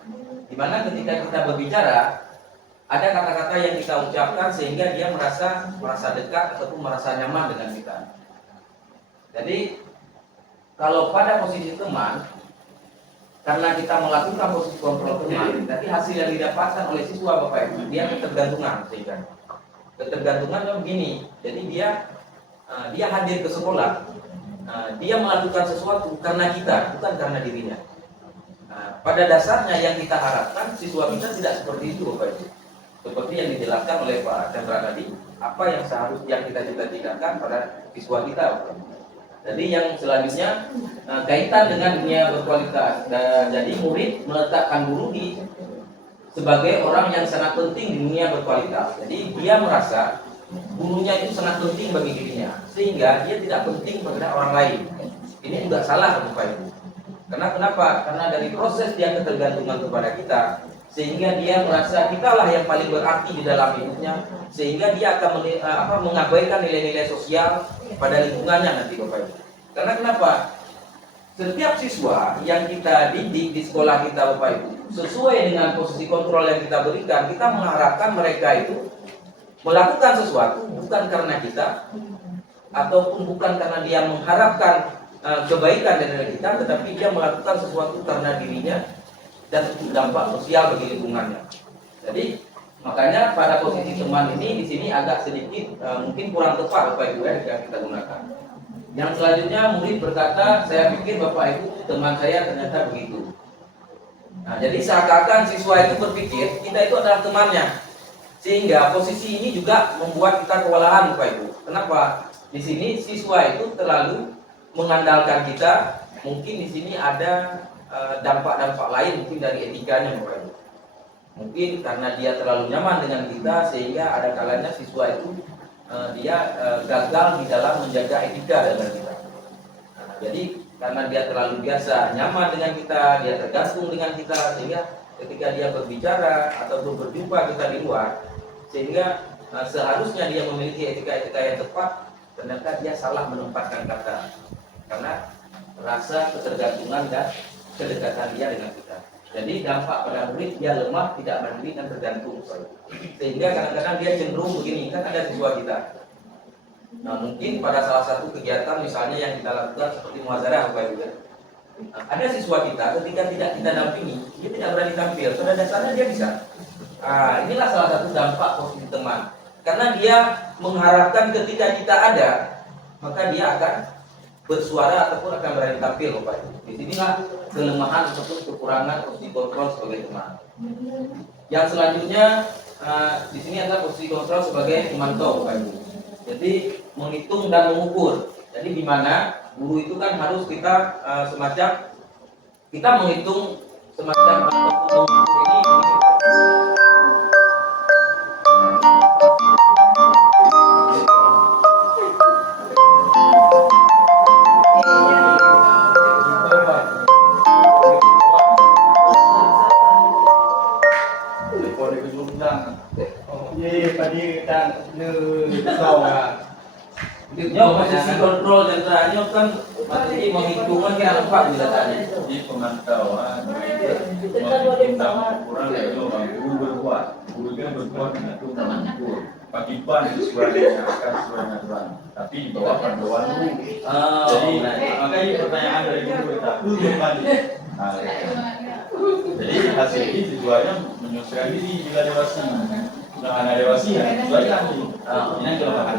Di mana ketika kita berbicara ada kata-kata yang kita ucapkan sehingga dia merasa dekat ataupun merasa nyaman dengan kita. Jadi kalau pada posisi teman, karena kita melakukan posisi kontrol teman, tapi hasil yang didapatkan oleh siswa Bapak Ibu, dia ketergantungan sehingga ketergantungan kan begini. Jadi dia hadir ke sekolah, dia melakukan sesuatu karena kita, bukan karena dirinya. Pada dasarnya yang kita harapkan siswa kita tidak seperti itu Bapak Ibu. seperti yang dijelaskan oleh Pak Chandra tadi, apa yang seharusnya kita cita-citakan pada siswa kita. Jadi yang selanjutnya kaitan dengan dunia berkualitas. Jadi murid meletakkan guru sebagai orang yang sangat penting di dunia berkualitas. Jadi dia merasa gurunya itu sangat penting bagi dirinya, sehingga dia tidak penting pada orang lain. Ini juga salah Bapak Ibu. Karena kenapa? Karena dari proses dia ketergantungan kepada kita, sehingga dia merasa kitalah yang paling berarti di dalam hidupnya, sehingga dia akan mengabaikan nilai-nilai sosial pada lingkungannya nanti Bapak Ibu. Karena kenapa? Setiap siswa yang kita didik di sekolah kita Bapak Ibu, sesuai dengan posisi kontrol yang kita berikan, kita mengharapkan mereka itu melakukan sesuatu bukan karena kita, ataupun bukan karena dia mengharapkan kebaikan dari kita, tetapi dia melakukan sesuatu karena dirinya dan dampak sosial bagi lingkungannya. Jadi makanya pada posisi teman ini di sini agak sedikit mungkin kurang tepat Bapak Ibu yang kita gunakan. Yang selanjutnya murid berkata, saya pikir Bapak Ibu teman saya ternyata begitu. Nah, jadi seakan-akan siswa itu berpikir kita itu adalah temannya, sehingga posisi ini juga membuat kita kewalahan Bapak Ibu. Kenapa? Di sini siswa itu terlalu mengandalkan kita, mungkin di sini ada dampak-dampak lain mungkin dari etikanya Bapak Ibu. Mungkin karena dia terlalu nyaman dengan kita, sehingga ada kalanya siswa itu dia gagal di dalam menjaga etika dengan kita. Nah, jadi karena dia terlalu biasa nyaman dengan kita, dia tergantung dengan kita, sehingga ketika dia berbicara ataupun berjumpa kita di luar, sehingga seharusnya dia memiliki etika-etika yang tepat, ternyata dia salah menempatkan kata. Karena rasa ketergantungan dan kedekatan dia dengan kita. Jadi dampak pada murid dia lemah, tidak mandiri dan tergantung. Sehingga kadang-kadang dia cenderung begini, kan ada siswa kita. Nah mungkin pada salah satu kegiatan misalnya yang kita lakukan seperti muhadharah Bapak Ibu. Ada siswa kita ketika tidak kita dampingi, dia tidak berani tampil. Pada dasarnya dia bisa. Inilah salah satu dampak posisi teman. Karena dia mengharapkan ketika kita ada, maka dia akan bersuara ataupun akan berani tampil Bapak Ibu. Disinilah kelemahan ataupun kekurangan posisi kontrol sebagai teman. Yang selanjutnya di sini adalah posisi kontrol sebagai pemantau Bapak Ibu. Jadi menghitung dan mengukur. Jadi di mana guru itu kan harus kita semacam kita menghitung semacam ini. Posisi kontrol dan tanya kan berarti menghitungkan kira apa bila tadi. Jadi pemantauan menghitung ukuran itu guru berbuat, guru kan berbuat itu mengukur. Pakipan sesuai akan sesuai aturan, tapi di bawah panduan guru. Jadi makanya pertanyaan dari guru kita kembali. Jadi hasil ini siswanya menyesuaikan diri bila dewasa. Nah, anak dewasa ya sesuaikan. Ini yang kelemahan.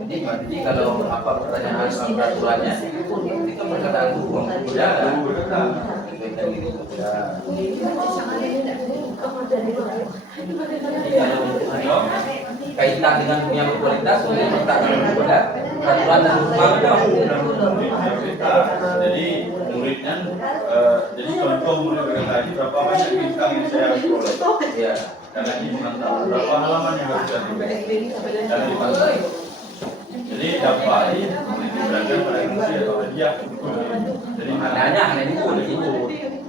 Jadi kalau apa pertanyaan soal peraturannya itu perkataan guru kaitan dengan dunia berkualitas untuk meletakkan kepada peraturan dan hukum. Jadi muridnya jadi contoh murid berkata berapa banyak bintang yang saya harus peroleh. Ya. Karena ini menantang berapa halaman yang harus saya tulis dan dipantau. Jadi dampak ini berada pada emosi atau hadiah. Jadi hanya di situ.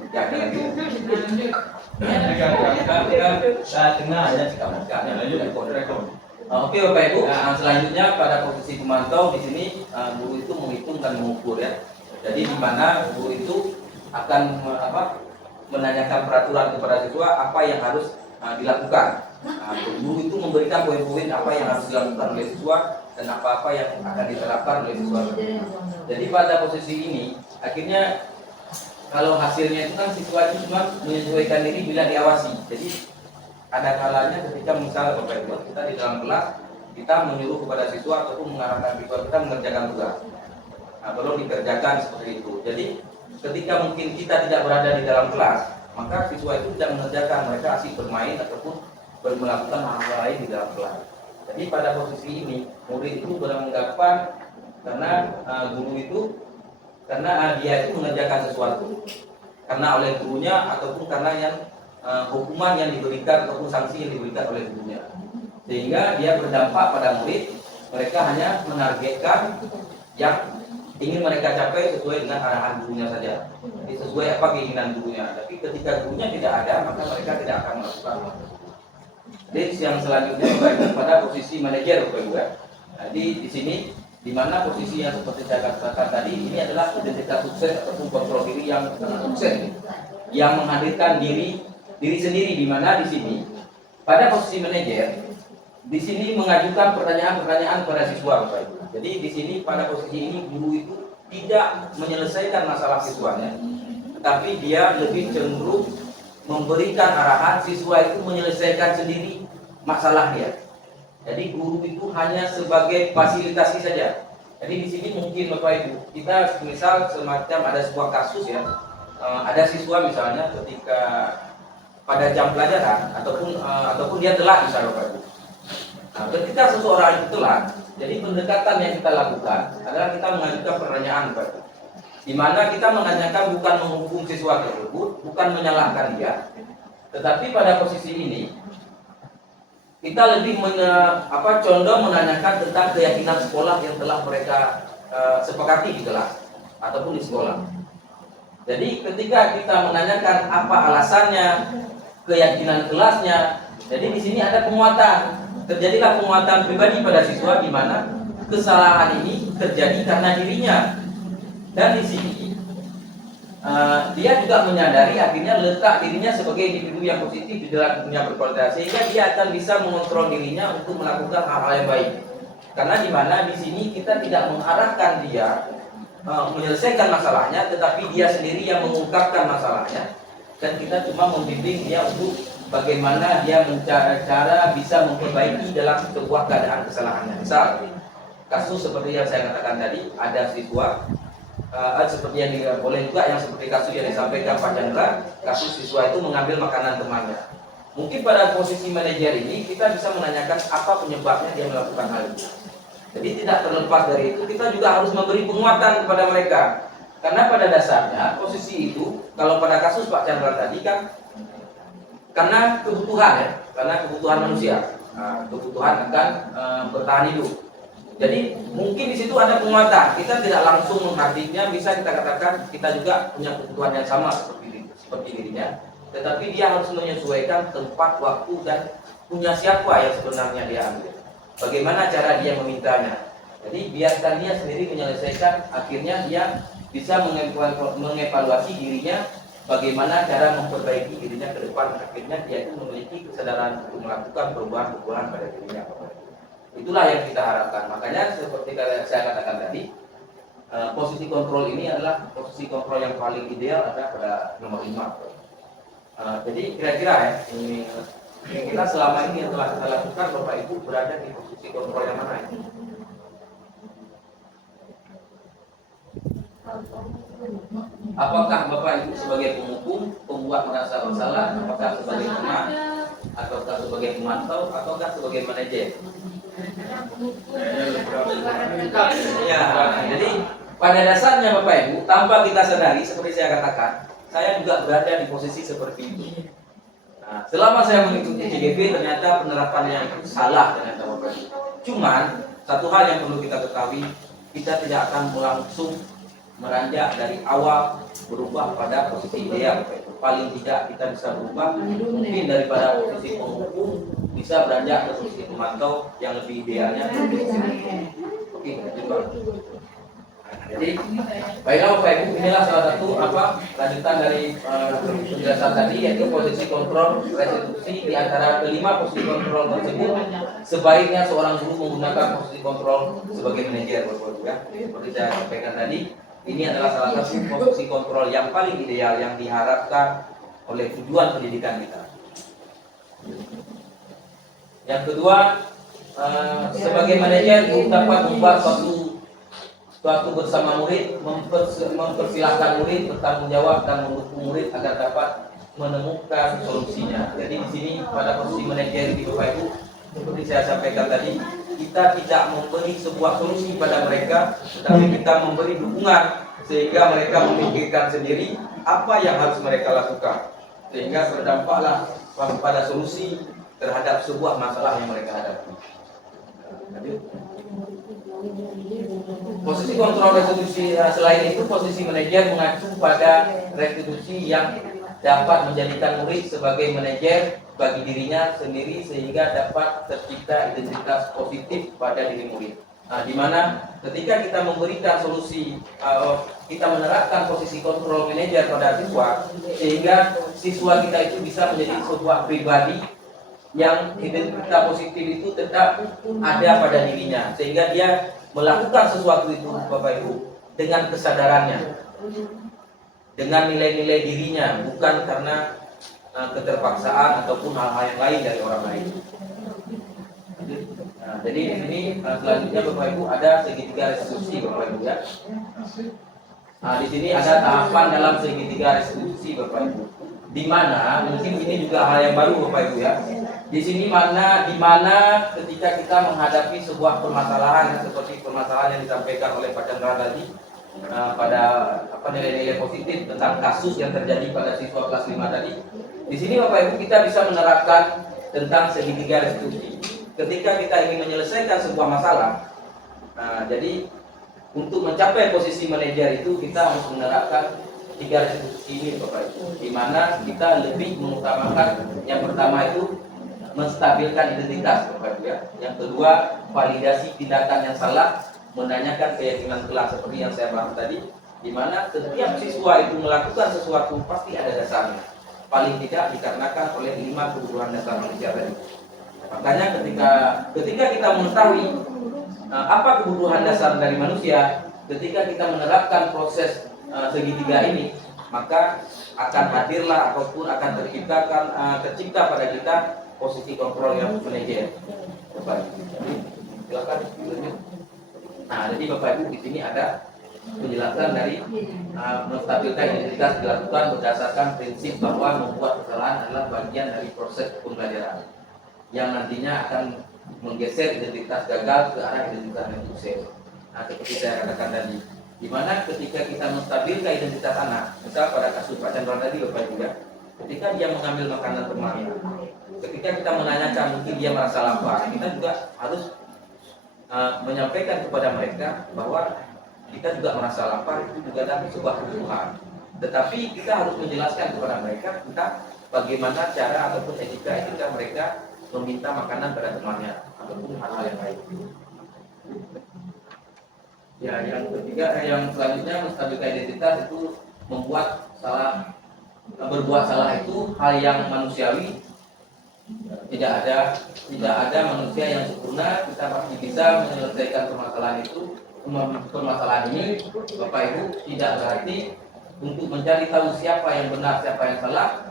Ya kan gitu. Tengah ya Oke Bapak Ibu, selanjutnya pada posisi pemantau di sini guru itu menghitung dan mengukur ya. Jadi di mana guru itu akan menanyakan peraturan kepada siswa apa yang harus dilakukan. Guru itu memberikan poin-poin apa yang harus dilakukan oleh siswa dan apa-apa yang akan diterapkan oleh siswa. Jadi pada posisi ini akhirnya kalau hasilnya itu kan siswa itu cuma menyesuaikan diri bila diawasi. Jadi ada kalanya ketika misalnya Bapak Ibu kita di dalam kelas kita menyuruh kepada siswa ataupun mengarahkan siswa kita mengerjakan tugas. Perlu dikerjakan seperti itu. Jadi ketika mungkin kita tidak berada di dalam kelas, maka siswa itu tidak mengerjakan, mereka asik bermain ataupun melakukan hal-hal lain di dalam kelas. Jadi pada posisi ini murid itu beranggapan karena guru itu karena dia itu mengerjakan sesuatu karena oleh gurunya ataupun karena yang hukuman yang diberikan ataupun sanksi yang diberikan oleh gurunya, sehingga dia berdampak pada murid. Mereka hanya menargetkan yang ingin mereka capai sesuai dengan arahan gurunya saja. Jadi sesuai apa keinginan gurunya. Tapi ketika gurunya tidak ada, maka mereka tidak akan melakukan. Jadi yang selanjutnya pada posisi manajer, Bapak Ibu. Jadi di sini di mana posisi yang seperti saya katakan tadi ini adalah identitas sukses ataupun kontrol diri yang sukses, yang menghadirkan diri sendiri, di mana di sini pada posisi manajer di sini mengajukan pertanyaan-pertanyaan pada siswa, Bapak Ibu. Jadi di sini pada posisi ini guru itu tidak menyelesaikan masalah siswanya, tetapi dia lebih cenderung memberikan arahan siswa itu menyelesaikan sendiri masalah dia. Jadi guru itu hanya sebagai fasilitasi saja. Jadi di sini mungkin Bapak Ibu kita misal semacam ada sebuah kasus ya, ada siswa misalnya ketika pada jam pelajaran ataupun dia telat misalnya Bapak Ibu. Nah, ketika seseorang itu telat, jadi pendekatan yang kita lakukan adalah kita mengajukan pertanyaan, Pak. Di mana kita menanyakan bukan menghukum siswa tersebut, bukan menyalahkan dia, tetapi pada posisi ini kita lebih condong menanyakan tentang keyakinan sekolah yang telah mereka sepakati di kelas ataupun di sekolah. Jadi ketika kita menanyakan apa alasannya, keyakinan kelasnya, jadi di sini ada penguatan. Terjadilah penguatan pribadi pada siswa di mana kesalahan ini terjadi karena dirinya, dan di sini dia juga menyadari akhirnya letak dirinya sebagai individu yang positif di dalam dunia berkualitas, sehingga dia akan bisa mengontrol dirinya untuk melakukan hal-hal yang baik. Karena di mana di sini kita tidak mengarahkan dia menyelesaikan masalahnya, tetapi dia sendiri yang mengungkapkan masalahnya, dan kita cuma membimbing dia untuk bagaimana dia cara bisa memperbaiki dalam sebuah keadaan kesalahannya. Misal kasus seperti yang saya katakan tadi, ada siswa seperti yang boleh juga yang seperti kasus yang disampaikan Pak Chandra, kasus siswa itu mengambil makanan temannya. Mungkin pada posisi manajer ini kita bisa menanyakan apa penyebabnya dia melakukan hal itu. Jadi tidak terlepas dari itu, kita juga harus memberi penguatan kepada mereka. Karena pada dasarnya posisi itu, kalau pada kasus Pak Chandra tadi kan karena kebutuhan ya, karena kebutuhan manusia, kebutuhan akan bertahan hidup. Jadi mungkin di situ ada penguatan. Kita tidak langsung menghardinya, bisa kita katakan kita juga punya kebutuhan yang sama seperti dirinya, tetapi dia harus menyesuaikan tempat, waktu, dan punya siapa yang sebenarnya dia ambil. Bagaimana cara dia memintanya. Jadi biarkan dia sendiri menyelesaikan, akhirnya dia bisa mengevaluasi dirinya, bagaimana cara memperbaiki dirinya ke depan. Akhirnya dia itu memiliki kesadaran untuk melakukan perubahan-perubahan pada dirinya. Itulah yang kita harapkan. Makanya seperti saya katakan tadi, posisi kontrol ini adalah posisi kontrol yang paling ideal ada pada nomor 5. Jadi kira-kira ya, ini kita selama ini yang telah kita lakukan, Bapak Ibu berada di posisi kontrol yang mana ini? Apakah Bapak Ibu sebagai penghukum, pembuat merasa bersalah, apakah sebagai teman, ataukah sebagai pemantau, ataukah sebagai manajer? Ya, jadi pada dasarnya Bapak Ibu, tanpa kita sadari, seperti saya katakan, saya juga berada di posisi seperti itu. Nah, selama saya mengikuti CGV, ternyata penerapannya itu salah ternyata Bapak Ibu. Cuman satu hal yang perlu kita ketahui, kita tidak akan langsung meranjak dari awal berubah pada posisi ideal. Paling tidak kita bisa berubah mungkin daripada posisi penghukum bisa beranjak ke posisi pemantau yang lebih idealnya. Oke, coba. Jadi baiklah Bapak Ibu, inilah salah satu lanjutan dari penjelasan tadi, yaitu posisi kontrol restitusi. Di antara kelima posisi kontrol tersebut, sebaiknya seorang guru menggunakan posisi kontrol sebagai manajer, Bapak Ibu ya. Seperti saya sampaikan tadi, ini adalah salah satu posisi kontrol yang paling ideal yang diharapkan oleh tujuan pendidikan kita. Yang kedua, sebagai manajer kita dapat membuat suatu bersama murid, mempersilahkan murid bertanggung jawab dan mendukung murid agar dapat menemukan solusinya. Jadi di sini pada posisi manajer di Bapak Ibu, seperti saya sampaikan tadi, kita tidak memberi sebuah solusi pada mereka, tapi kita memberi dukungan sehingga mereka memikirkan sendiri apa yang harus mereka lakukan, sehingga berdampaklah pada solusi terhadap sebuah masalah yang mereka hadapi. Posisi kontrol restitusi selain itu, posisi manajer mengacu pada restitusi yang dapat menjadikan murid sebagai manajer bagi dirinya sendiri sehingga dapat tercipta identitas positif pada diri murid. Nah, di mana ketika kita memberikan solusi, kita menerapkan posisi kontrol manajer pada siswa, sehingga siswa kita itu bisa menjadi sebuah pribadi yang identitas positif itu tetap ada pada dirinya, sehingga dia melakukan sesuatu itu Bapak Ibu dengan kesadarannya, dengan nilai-nilai dirinya, bukan karena keterpaksaan ataupun hal-hal yang lain dari orang lain. Nah, jadi di sini selanjutnya Bapak Ibu ada segitiga restitusi Bapak Ibu ya. Nah, di sini ada tahapan dalam segitiga restitusi Bapak Ibu. Di mana mungkin ini juga hal yang baru Bapak Ibu ya. Di sini di mana ketika kita menghadapi sebuah permasalahan seperti permasalahan yang disampaikan oleh Pak Chandra tadi pada nilai-nilai positif tentang kasus yang terjadi pada siswa kelas 5 tadi. Di sini Bapak Ibu kita bisa menerapkan tentang segitiga restitusi. Ketika kita ingin menyelesaikan sebuah masalah, jadi untuk mencapai posisi manajer itu kita harus menerapkan tiga restitusi ini Bapak Ibu. Di mana kita lebih mengutamakan yang pertama itu menstabilkan identitas Bapak Ibu ya. Yang kedua, validasi tindakan yang salah, menanyakan keyakinan kelas seperti yang saya bahas tadi, di mana setiap siswa itu melakukan sesuatu pasti ada dasarnya. Paling tidak dikarenakan oleh 5 kebutuhan dasar manusia tadi. Makanya ketika kita mengetahui apa kebutuhan dasar dari manusia, ketika kita menerapkan proses segitiga ini, maka akan hadirlah ataupun akan tercipta pada kita posisi kontrol yang manajer. Bapak Ibu, silakan lanjut. Nah, jadi Bapak Ibu di sini ada penjelasan dari menstabilkan identitas dilakukan berdasarkan prinsip bahwa membuat kesalahan adalah bagian dari proses pembelajaran yang nantinya akan menggeser identitas gagal ke arah identitas yang sukses. Nah, seperti saya katakan tadi, di mana ketika kita menstabilkan identitas anak, misal pada kasus Pak Chandra tadi Bapak Ibu ya, ketika dia mengambil makanan temannya, ketika kita menanyakan mungkin dia merasa lapar, kita juga harus menyampaikan kepada mereka bahwa kita juga merasa lapar, itu juga adalah sebuah kebutuhan. Tetapi kita harus menjelaskan kepada mereka tentang bagaimana cara ataupun etika mereka meminta makanan pada temannya ataupun hal-hal yang lain. Ya, yang ketiga, yang selanjutnya menstabilkan identitas itu berbuat salah itu hal yang manusiawi. Tidak ada manusia yang sempurna. Kita pasti bisa menyelesaikan permasalahan ini Bapak Ibu. Tidak berarti untuk mencari tahu siapa yang benar siapa yang salah,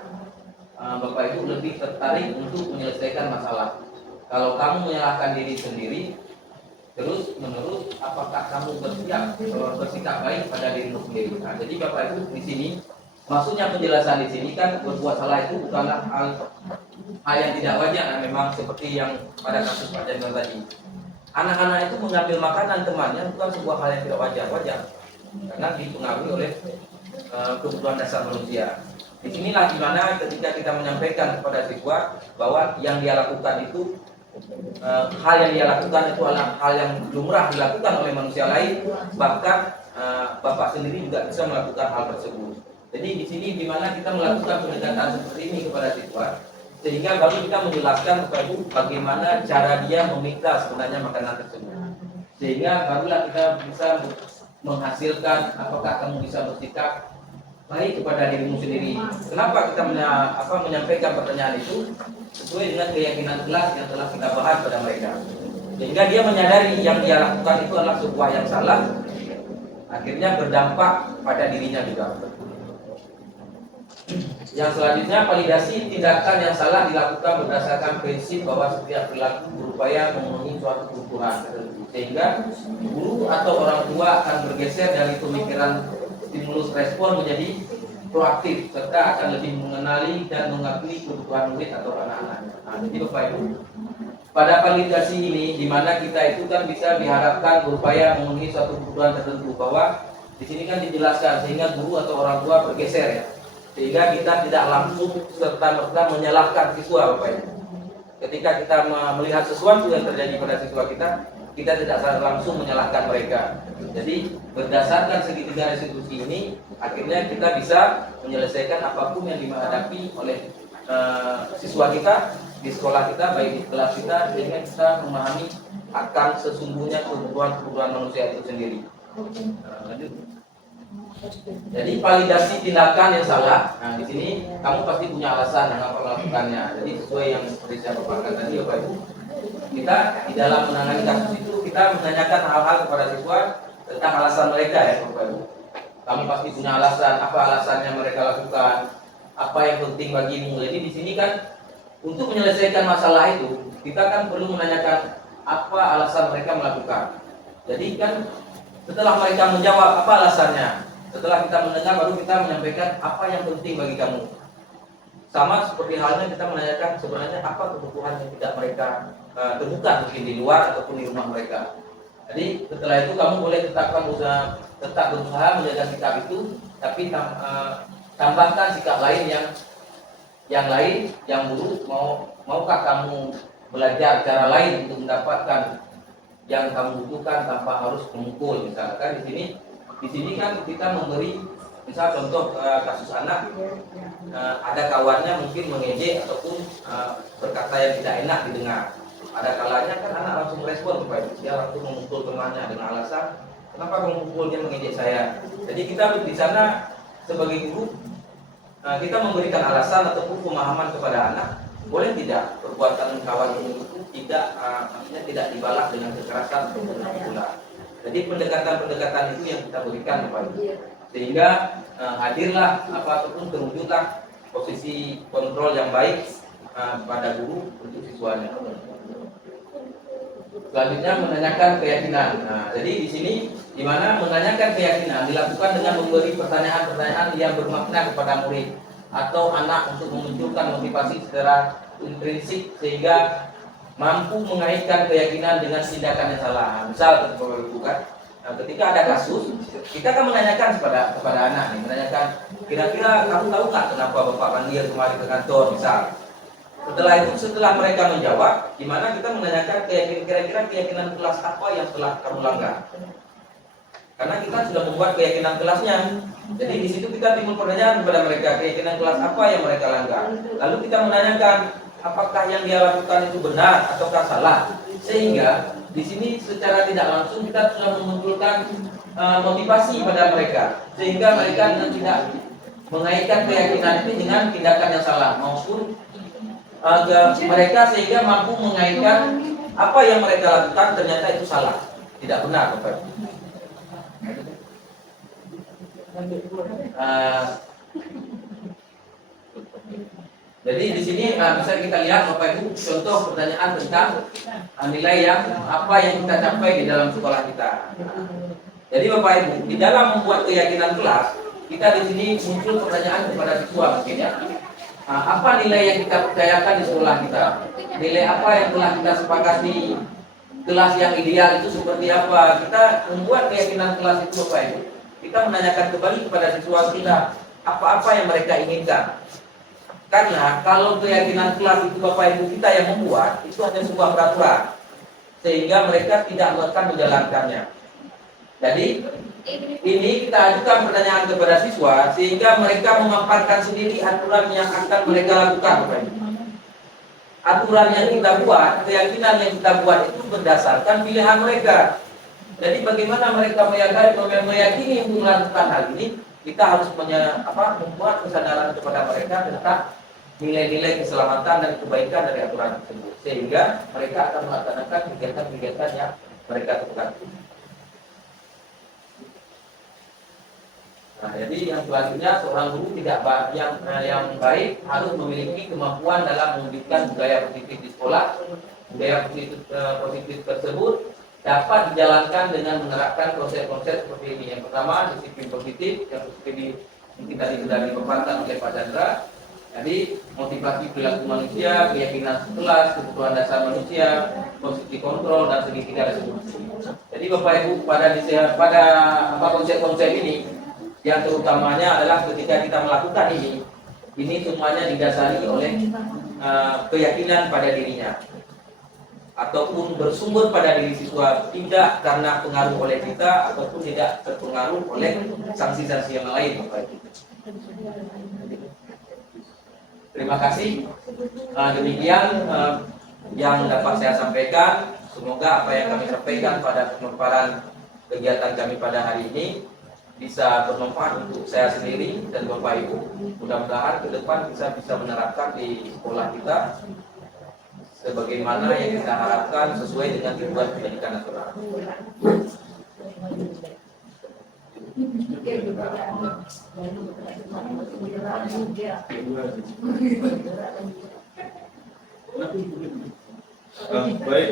Bapak Ibu lebih tertarik untuk menyelesaikan masalah. Kalau kamu menyalahkan diri sendiri terus menerus, apakah kamu bersikap baik pada dirimu sendiri? Nah, jadi Bapak Ibu di sini maksudnya penjelasan di sini kan berbuat salah itu bukanlah hal yang tidak wajar. Nah, memang seperti yang pada kasus Pak Chandra tadi, anak-anak itu mengambil makanan temannya bukan sebuah hal yang tidak wajar karena dipengaruhi oleh kebutuhan dasar manusia. Disinilah dimana ketika kita menyampaikan kepada siswa bahwa yang dia lakukan itu hal yang dia lakukan itu adalah hal yang lumrah dilakukan oleh manusia lain, bahkan Bapak sendiri juga bisa melakukan hal tersebut. Jadi di sini dimana kita melakukan pendekatan seperti ini kepada siswa, sehingga baru kita menjelaskan kepada ibu bagaimana cara dia meminta sebenarnya makanan tersebut, sehingga barulah kita bisa menghasilkan apakah kamu bisa bersikap baik kepada dirimu sendiri. Kenapa kita menyampaikan pertanyaan itu sesuai dengan keyakinan kelas yang telah kita bahas pada mereka, sehingga dia menyadari yang dia lakukan itu adalah sebuah yang salah, akhirnya berdampak pada dirinya juga. Yang selanjutnya, validasi tindakan yang salah dilakukan berdasarkan prinsip bahwa setiap perilaku berupaya memenuhi suatu kebutuhan tertentu, sehingga guru atau orang tua akan bergeser dari pemikiran stimulus respon menjadi proaktif serta akan lebih mengenali dan mengakui kebutuhan murid atau anak-anaknya. Nah, jadi Bapak Ibu, pada validasi ini di mana kita itu kan bisa diharapkan berupaya memenuhi suatu kebutuhan tertentu, bahwa di sini kan dijelaskan sehingga guru atau orang tua bergeser ya, sehingga kita tidak langsung serta-merta menyalahkan siswa Bapak Ibu. Ketika kita melihat sesuatu yang terjadi pada siswa kita tidak langsung menyalahkan mereka. Jadi berdasarkan segitiga restitusi ini, akhirnya kita bisa menyelesaikan apapun yang dihadapi oleh siswa kita di sekolah kita, baik di kelas kita, sehingga kita memahami akan sesungguhnya kebutuhan manusia itu sendiri. Jadi validasi tindakan yang salah. Nah, di sini kamu pasti punya alasan mengapa melakukannya. Jadi sesuai yang seperti saya paparkan tadi, Bapak Ibu, kita di dalam menangani kasus itu kita menanyakan hal-hal kepada siswa tentang alasan mereka ya, Bapak Ibu. Kamu pasti punya alasan, apa alasannya mereka lakukan, apa yang penting bagimu. Jadi di sini kan untuk menyelesaikan masalah itu kita kan perlu menanyakan apa alasan mereka melakukan. Jadi kan setelah mereka menjawab apa alasannya, setelah kita mendengar baru kita menyampaikan apa yang penting bagi kamu. Sama seperti halnya kita menanyakan sebenarnya apa kebutuhan yang tidak mereka temukan mungkin di luar ataupun di rumah mereka. Jadi setelah itu kamu boleh tetap berusaha menjaga sikap itu, tapi tambahkan sikap lain yang buruk. Maukah kamu belajar cara lain untuk mendapatkan yang kamu butuhkan tanpa harus memukul? Misalkan di sini kan kita memberi, misal contoh kasus anak, ada kawannya mungkin mengejek ataupun berkata yang tidak enak didengar. Ada kalanya kan anak langsung respon, dia langsung memukul temannya dengan alasan kenapa kamu memukul, dia mengejek saya. Jadi kita di sana sebagai guru kita memberikan alasan ataupun pemahaman kepada anak, boleh tidak perbuatan kawan ini itu tidak dibalas dengan kekerasan ataupun pukulan. Jadi pendekatan itu yang kita berikan Bapak Ibu, sehingga hadirlah ataupun terwujudlah posisi kontrol yang baik pada guru untuk siswanya. Selanjutnya menanyakan keyakinan. Nah, jadi di sini di mana menanyakan keyakinan dilakukan dengan memberi pertanyaan-pertanyaan yang bermakna kepada murid atau anak untuk memunculkan motivasi secara intrinsik sehingga mampu mengaitkan keyakinan dengan tindakan yang salah. Misal ketika ada kasus, kita akan menanyakan kepada anak nih, menanyakan kira-kira kamu tahu nggak kenapa Bapak Mandir kemarin ke kantor, misal. Setelah mereka menjawab, gimana kita menanyakan kira-kira keyakinan kelas apa yang telah kamu langgar. Karena kita sudah membuat keyakinan kelasnya. Jadi di situ kita timbul pertanyaan kepada mereka, keyakinan kelas apa yang mereka langgar. Lalu kita menanyakan apakah yang dia lakukan itu benar ataukah salah. Sehingga di sini secara tidak langsung kita sudah memunculkan motivasi pada mereka, sehingga mereka tidak mengaitkan keyakinan itu dengan tindakan yang salah, maupun mereka sehingga mampu mengaitkan apa yang mereka lakukan ternyata itu salah, tidak benar, Bapak. Jadi di sini bisa kita lihat Bapak Ibu contoh pertanyaan tentang nilai yang apa yang kita capai di dalam sekolah kita. Jadi Bapak Ibu di dalam membuat keyakinan kelas, kita di sini muncul pertanyaan kepada siswa mungkin ya. Apa nilai yang kita percayakan di sekolah kita? Nilai apa yang telah kita sepakati? Kelas yang ideal itu seperti apa? Kita membuat keyakinan kelas itu Bapak Ibu. Kita menanyakan kembali kepada siswa kita apa-apa yang mereka inginkan. Karena kalau keyakinan kelas itu Bapak Ibu kita yang membuat, itu hanya sebuah peraturan, sehingga mereka tidak akan menjalankannya. Jadi ini kita ajukan pertanyaan kepada siswa sehingga mereka memaparkan sendiri aturan yang akan mereka lakukan. Aturan yang kita buat, keyakinan yang kita buat itu berdasarkan pilihan mereka. Jadi bagaimana mereka meyakini untuk melakukan hal ini, kita harus membuat kesadaran kepada mereka tentang nilai-nilai keselamatan dan kebaikan dari aturan tersebut, sehingga mereka akan melaksanakan kegiatan-kegiatan yang mereka lakukan. Nah, jadi yang selanjutnya seorang guru yang baik harus memiliki kemampuan dalam mewujudkan budaya positif di sekolah. Budaya positif tersebut dapat dijalankan dengan menerapkan konsep-konsep seperti ini. Yang pertama, disiplin positif yang seperti mungkin tadi sudah dipaparkan oleh Pak Chandra. Jadi motivasi perilaku manusia, keyakinan kelas, kebutuhan dasar manusia, positif kontrol dan segitiga resolusi. Jadi Bapak Ibu pada konsep-konsep ini yang terutamanya adalah ketika kita melakukan ini semuanya didasari oleh keyakinan pada dirinya ataupun bersumber pada diri siswa, tidak karena pengaruh oleh kita ataupun tidak terpengaruh oleh sanksi-sanksi yang lain, Bapak Ibu. Terima kasih. Demikian yang dapat saya sampaikan. Semoga apa yang kami sampaikan pada pemaparan kegiatan kami pada hari ini bisa bermanfaat untuk saya sendiri dan Bapak Ibu. Mudah-mudahan ke depan bisa menerapkan di sekolah kita sebagaimana yang kita harapkan sesuai dengan tujuan pendidikan nasional. Baik,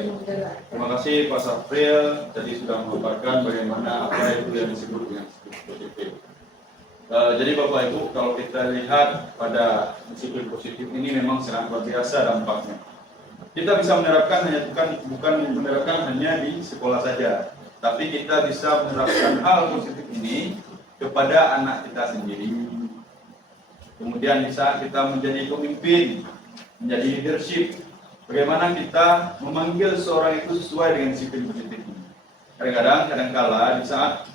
terima kasih Pak Safril tadi sudah memaparkan bagaimana apa itu yang disebut dengan positif. Jadi Bapak Ibu, kalau kita lihat pada disiplin positif ini memang sangat luar biasa dampaknya. Kita bisa menerapkan bukan menerapkan hanya di sekolah saja, tapi kita bisa menerapkan hal positif ini kepada anak kita sendiri. Kemudian bisa kita menjadi pemimpin, menjadi leadership. Bagaimana kita memanggil seorang itu sesuai dengan disiplin positif ini. Kadang-kala di saat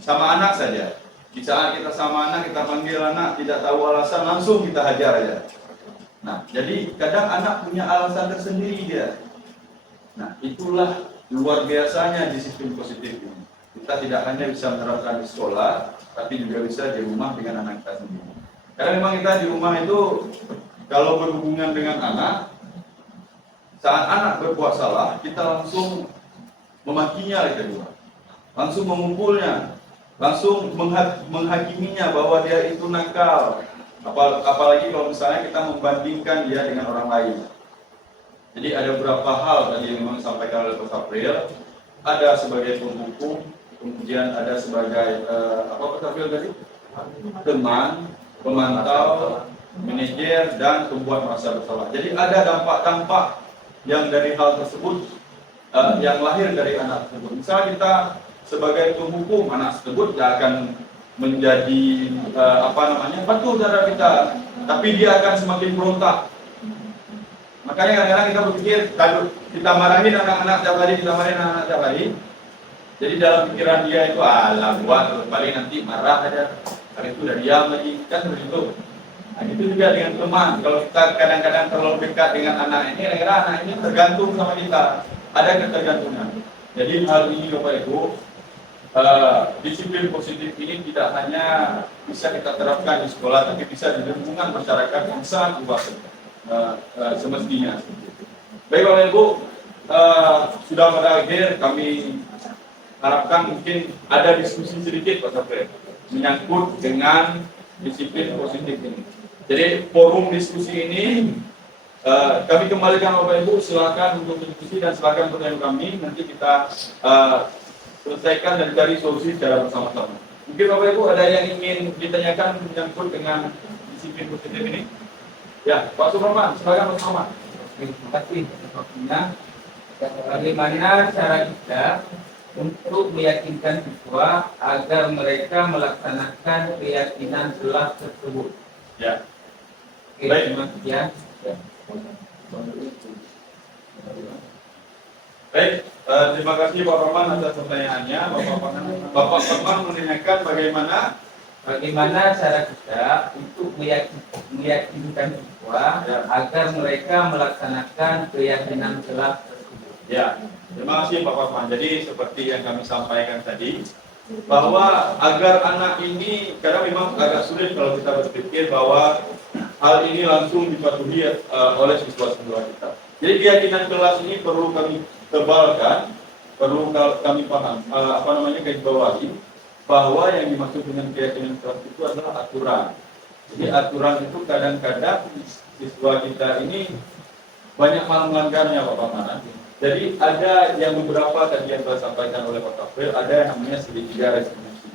sama anak saja, di saat kita sama anak, kita panggil anak, tidak tahu alasan, langsung kita hajar aja. Nah, jadi kadang anak punya alasan tersendiri dia. Nah, itulah luar biasanya disiplin positif ini. Kita tidak hanya bisa menerapkan di sekolah, tapi juga bisa di rumah dengan anak kita sendiri. Karena memang kita di rumah itu, kalau berhubungan dengan anak, saat anak berbuat salah, kita langsung memakinya kedua, langsung memukulnya, langsung menghakiminya bahwa dia itu nakal. Apalagi kalau misalnya kita membandingkan dia dengan orang lain. Jadi ada beberapa hal tadi yang memang disampaikan oleh Pak Safril. Ada sebagai penghukum, kemudian ada sebagai apa Pak Safril tadi? Teman, pemantau, manajer, dan pembuat merasa bersalah. Jadi ada dampak-dampak yang dari hal tersebut yang lahir dari anak tersebut. Misalnya kita sebagai penghukum, anak tersebut tidak akan menjadi patuh terhadap kita, tapi dia akan semakin berontak. Makanya kadang-kadang kita berpikir kalau kita marahin anak-anak tiap hari, jadi dalam pikiran dia itu buat paling nanti marah aja, hari itu udah diam lagi, kan begitu. Nah, itu juga dengan teman. Kalau kita kadang-kadang terlalu dekat dengan anak ini, kadang-kadang anak ini tergantung sama kita, ada ketergantungan. Jadi hal ini Bapak Ibu, disiplin positif ini tidak hanya bisa kita terapkan di sekolah, tapi bisa di lingkungan masyarakat yang sangat luas semestinya. Baik Bapak Ibu, sudah pada akhir kami harapkan mungkin ada diskusi sedikit Pak Safril menyangkut dengan disiplin positif ini. Jadi forum diskusi ini kami kembalikan Bapak Ibu, silakan untuk berdiskusi dan silakan pertanyaan kami, nanti kita selesaikan dan cari solusi secara bersama-sama. Mungkin Bapak Ibu ada yang ingin ditanyakan menyangkut dengan disiplin positif ini? Ya, Pak Suparman, silakan Pak Suparman. Terima kasih waktunya. Bagaimana cara kita untuk meyakinkan siswa agar mereka melaksanakan keyakinan kelas tersebut? Ya. Oke, Baik. terima kasih ya. Baik, terima kasih Pak Parman atas pertanyaannya. Bapak Parman menanyakan bagaimana cara kita untuk meyakinkan siswa agar mereka melaksanakan keyakinan kelas tersebut. Ya, terima kasih Pak Parman. Jadi seperti yang kami sampaikan tadi, bahwa agar anak ini, karena memang agak sulit kalau kita berpikir bahwa hal ini langsung dipatuhi oleh siswa-siswa kita. Jadi keyakinan kelas ini perlu kami tebalkan, perlu kami paham, garis bawahi, bahwa yang dimaksud dengan keyakinan kelas itu adalah aturan. Jadi aturan itu kadang-kadang siswa kita ini banyak melanggarnya Pak Parman. Jadi ada yang beberapa tadi yang telah disampaikan oleh Pak Safril, ada yang namanya segitiga resolusi.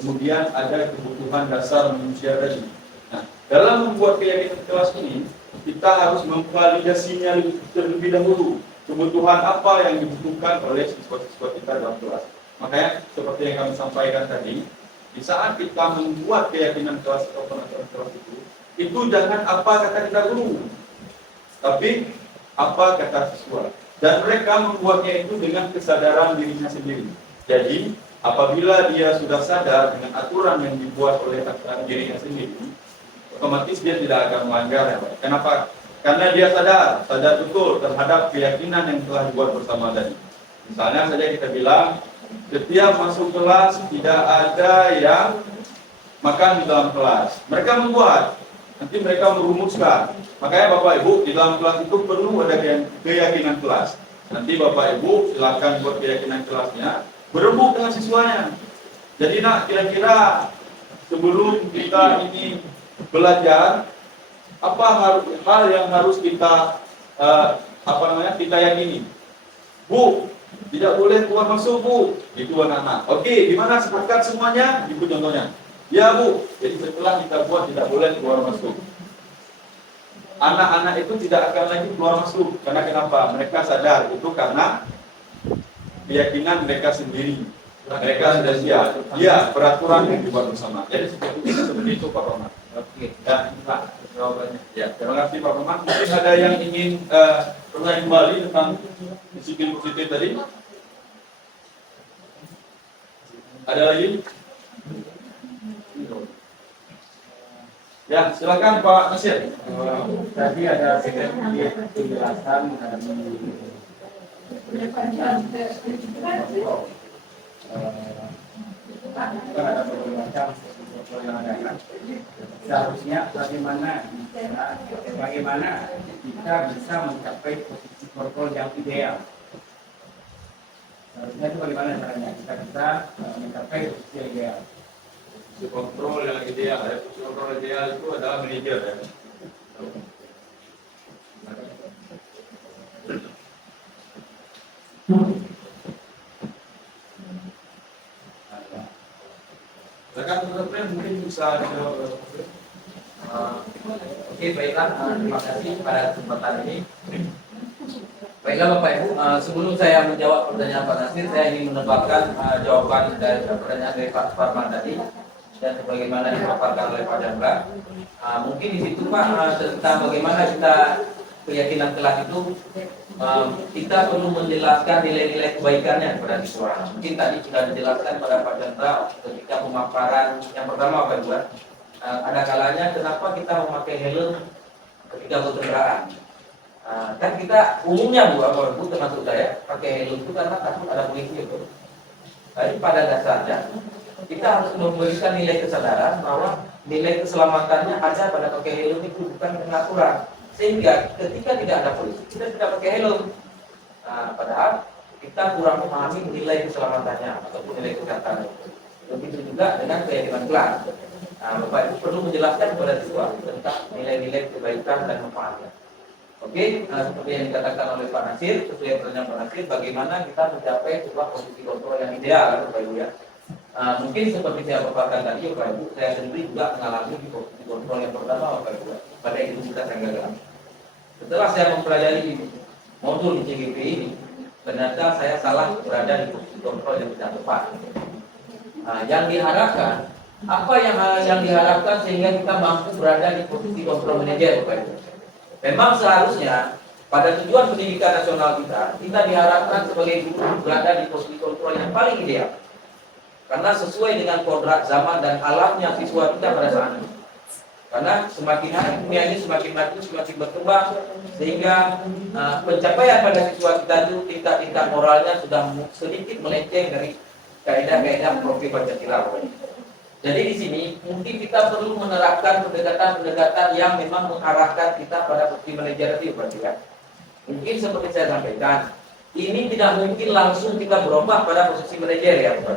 kemudian ada kebutuhan dasar manusia tadi. Nah, dalam membuat keyakinan kelas ini, kita harus memvalidasinya terlebih dahulu. Kebutuhan apa yang dibutuhkan oleh siswa-siswa kita dalam kelas. Makanya seperti yang kami sampaikan tadi, di saat kita membuat keyakinan kelas atau penataran kelas itu jangan apa kata kita guru, tapi apa kata siswa. Dan mereka membuatnya itu dengan kesadaran dirinya sendiri. Jadi, apabila dia sudah sadar dengan aturan yang dibuat oleh dirinya sendiri, otomatis dia tidak akan melanggar. Kenapa? Karena dia sadar betul terhadap keyakinan yang telah dibuat bersama tadi. Misalnya saja kita bilang, setiap masuk kelas tidak ada yang makan di dalam kelas. Mereka membuat, nanti mereka merumuskan. Makanya Bapak Ibu di dalam kelas itu perlu ada keyakinan kelas. Nanti Bapak Ibu silakan buat keyakinan kelasnya, berembuk dengan siswanya. Jadi nak kira-kira sebelum kita ini belajar, apa hal yang harus kita kita yakini? Bu, tidak boleh keluar masuk Bu, itu anak-anak. Oke, gimana sepakat semuanya? Itu contohnya. Ya Bu, jadi setelah kita buat tidak boleh keluar masuk, anak-anak itu tidak akan lagi keluar masuk. Karena kenapa? Mereka sadar itu karena keyakinan mereka sendiri. Mereka sudah siap. Ya, peraturan yang dibuat bersama. Jadi seperti itu Pak Roman. Oke, Ya, Pak, jawabannya. ya, terima kasih Pak Roman. Mungkin ada yang ingin bertanya kembali tentang disiplin positif tadi? Ada lagi? Ya, silakan Pak Nasir. Tadi ada sedikit penjelasan ada berbagai macam protokol yang ada. Seharusnya bagaimana kita bisa mencapai posisi kontrol yang ideal. Seharusnya itu bagaimana caranya kita bisa mencapai posisi yang ideal. Posisi kontrol yang ideal, posisi kontrol ideal itu adalah manajer ya. Silakan Dr. mungkin bisa dijawab. Oke, baiklah. Terima kasih pada kesempatan ini. Baiklah Bapak Ibu, sebelum saya menjawab pertanyaan Pak Nasir, saya ingin menambahkan jawaban dari pertanyaan dari Pak Parman tadi dan sebagaimana dipaparkan oleh Pak Chandra. Mungkin di situ Pak tentang bagaimana kita keyakinan kelas itu kita perlu menjelaskan nilai-nilai kebaikannya kepada siswa. Mungkin tadi sudah dijelaskan pada Pak Chandra ketika pemaparan yang pertama Pak Ibu. Ada kalanya kenapa kita memakai helm ketika berkendaraan. Kan kita umumnya Bu termasuk saya pakai helm itu karena takut ada polisi itu. Tapi pada dasarnya kita harus memberikan nilai kesadaran bahwa nilai keselamatannya ada pada pakai helm itu bukan pengaturan. Sehingga ketika tidak ada polisi kita tidak pakai helm. Padahal kita kurang memahami nilai keselamatannya ataupun nilai kesehatannya. Begitu juga dengan keyakinan kelas. Bapak Ibu perlu menjelaskan kepada siswa tentang nilai-nilai kebaikan dan manfaatnya. Oke, seperti yang dikatakan oleh Pak Nasir, sesuai pertanyaan Pak Nasir, bagaimana kita mencapai sebuah posisi kontrol yang ideal, Bapak Ibu ya. Mungkin seperti saya paparkan tadi, Bapak Ibu, saya sendiri juga mengalami di posisi kontrol yang pertama, Bapak Ibu, pada Universitas Anggara. Setelah saya mempelajari modul di CGP ini, ternyata saya salah berada di posisi kontrol yang tidak tepat. Yang diharapkan, apa yang diharapkan sehingga kita mampu berada di posisi kontrol manajer, Bapak Ibu. Memang seharusnya pada tujuan pendidikan nasional kita diharapkan sebagai guru berada di posisi kontrol yang paling ideal. Karena sesuai dengan kodrat zaman dan alamnya siswa kita pada saat ini. Karena semakin hari dunia ini semakin maju, semakin berkembang, sehingga pencapaian pada siswa kita itu tingkat-tingkat moralnya sudah sedikit melenceng dari kaidah-kaidah Profi Pancasila. Jadi di sini mungkin kita perlu menerapkan pendekatan-pendekatan yang memang mengarahkan kita pada posisi manajerial, berarti ya. Mungkin seperti saya sampaikan, ini tidak mungkin langsung kita berubah pada posisi manajerial, ya.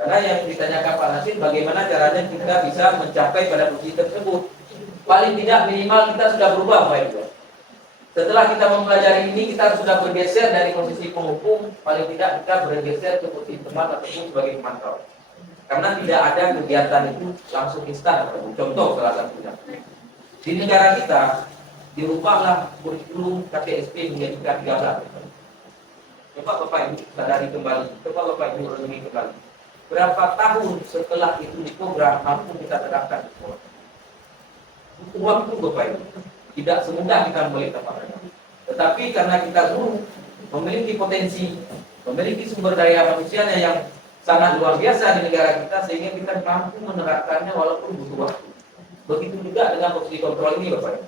Karena yang ditanyakan Pak Nasir, bagaimana caranya kita bisa mencapai pada posisi tersebut. Paling tidak minimal kita sudah berubah, Pak Ibu. Setelah kita mempelajari ini, kita sudah bergeser dari posisi penghukum, paling tidak kita bergeser ke posisi teman ataupun sebagai pemantau. karena tidak ada kegiatan itu langsung instan. Contoh salah satunya di negara kita dirubahlah kurikulum KTSP menjadi K13. Coba Bapak Ibu sadari kembali, coba Bapak Ibu renungi kembali. Berapa tahun setelah itu diprogram mampu kita terapkan di sekolah? Butuh waktu Bapak Ibu. Tidak semudah kita memilih tempat. Tetapi karena kita guru memiliki potensi, memiliki sumber daya manusianya yang sangat luar biasa di negara kita, sehingga kita mampu menerapkannya walaupun butuh waktu. Begitu juga dengan posisi kontrol ini Bapak Ibu.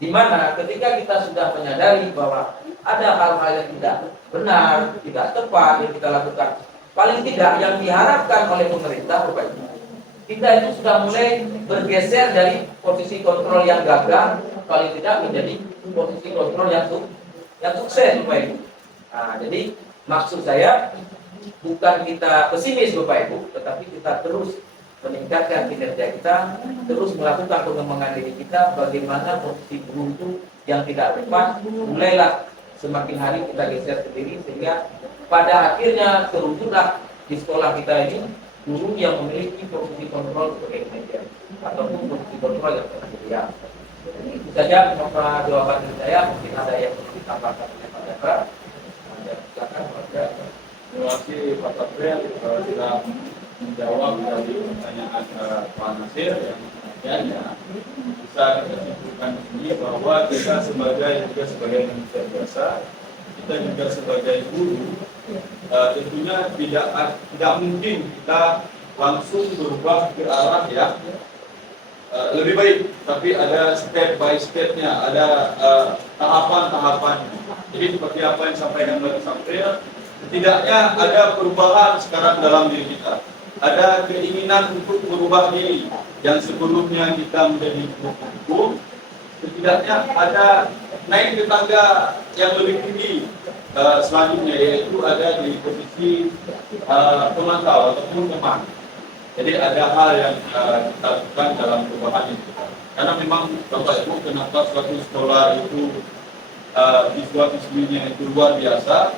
Di mana ketika kita sudah menyadari bahwa ada hal-hal yang tidak benar, tidak tepat yang kita lakukan, paling tidak yang diharapkan oleh pemerintah Bapak Ibu, kita itu sudah mulai bergeser dari posisi kontrol yang gagal, paling tidak menjadi posisi kontrol yang sukses Bapak Ibu. Nah, jadi maksud saya bukan kita pesimis Bapak Ibu, tetapi kita terus meningkatkan kinerja kita, terus melakukan pengembangan diri kita, bagaimana posisi guru itu yang tidak tepat, mulailah semakin hari kita geser sendiri, sehingga pada akhirnya terwujudlah di sekolah kita ini guru yang memiliki posisi kontrol sebagai manajer ataupun posisi kontrol yang tersedia. Jadi itu saja beberapa jawaban dari saya. Mungkin ada yang perlu ditambahkan oleh Pak Jaka. Silakan Pak Jaka. Terima kasih Pak Tabril sudah menjawab dari pertanyaan Pak Nasir yang kemudiannya bisa kita simpulkan di sini bahwa kita sebagai manusia biasa, kita juga sebagai guru, tentunya tidak mungkin kita langsung berubah ke arah yang lebih baik, tapi ada step by stepnya, ada tahapan-tahapan. Jadi seperti apa yang disampaikan oleh Sabril, setidaknya ada perubahan sekarang dalam diri kita. Ada keinginan untuk merubah diri yang sebelumnya kita menjadi guru, setidaknya ada naik ke tangga yang lebih tinggi selanjutnya, yaitu ada di posisi pemantau ataupun teman. Jadi ada hal yang kita lakukan dalam perubahan itu. Karena memang Bapak Ibu, kenapa suatu sekolah itu siswa-siswinya itu luar biasa,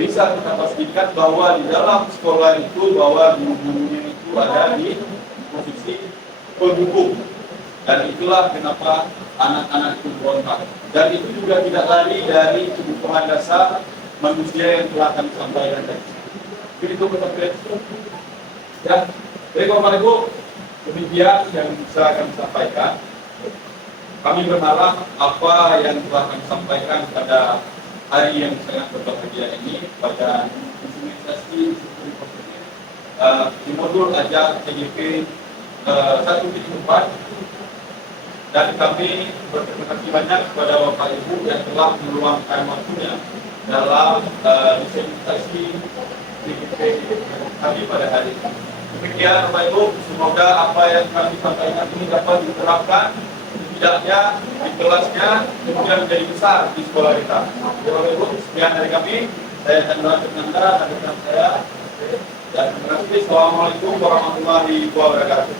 bisa kita pastikan bahwa di dalam sekolah itu bahwa guru-gurunya itu ada di posisi pendukung, dan itulah kenapa anak-anak itu berontak. Dan itu juga tidak lari dari kebutuhan dasar manusia yang telah kami sampaikan tadi. Jadi itu betul. Ya, jadi Bapak Ibu, demikian yang bisa kami sampaikan. Kami berharap apa yang telah kami sampaikan pada hari yang sangat berbahagia ini, pada instrumentasi di modul ajar TGP 1.4, dan kami berterima kasih banyak kepada Bapak Ibu yang telah meluangkan waktunya dalam diseminasi TGP kami pada hari ini. Demikian Bapak Ibu, semoga apa yang kami sampaikan ini dapat diterapkan setidaknya di kelasnya, kemudian menjadi besar di sekolah kita. Bapak Ibu, sekian dari kami. Saya Chandra Fernanda, rekan saya, dan terima kasih. Assalamualaikum warahmatullahi wabarakatuh.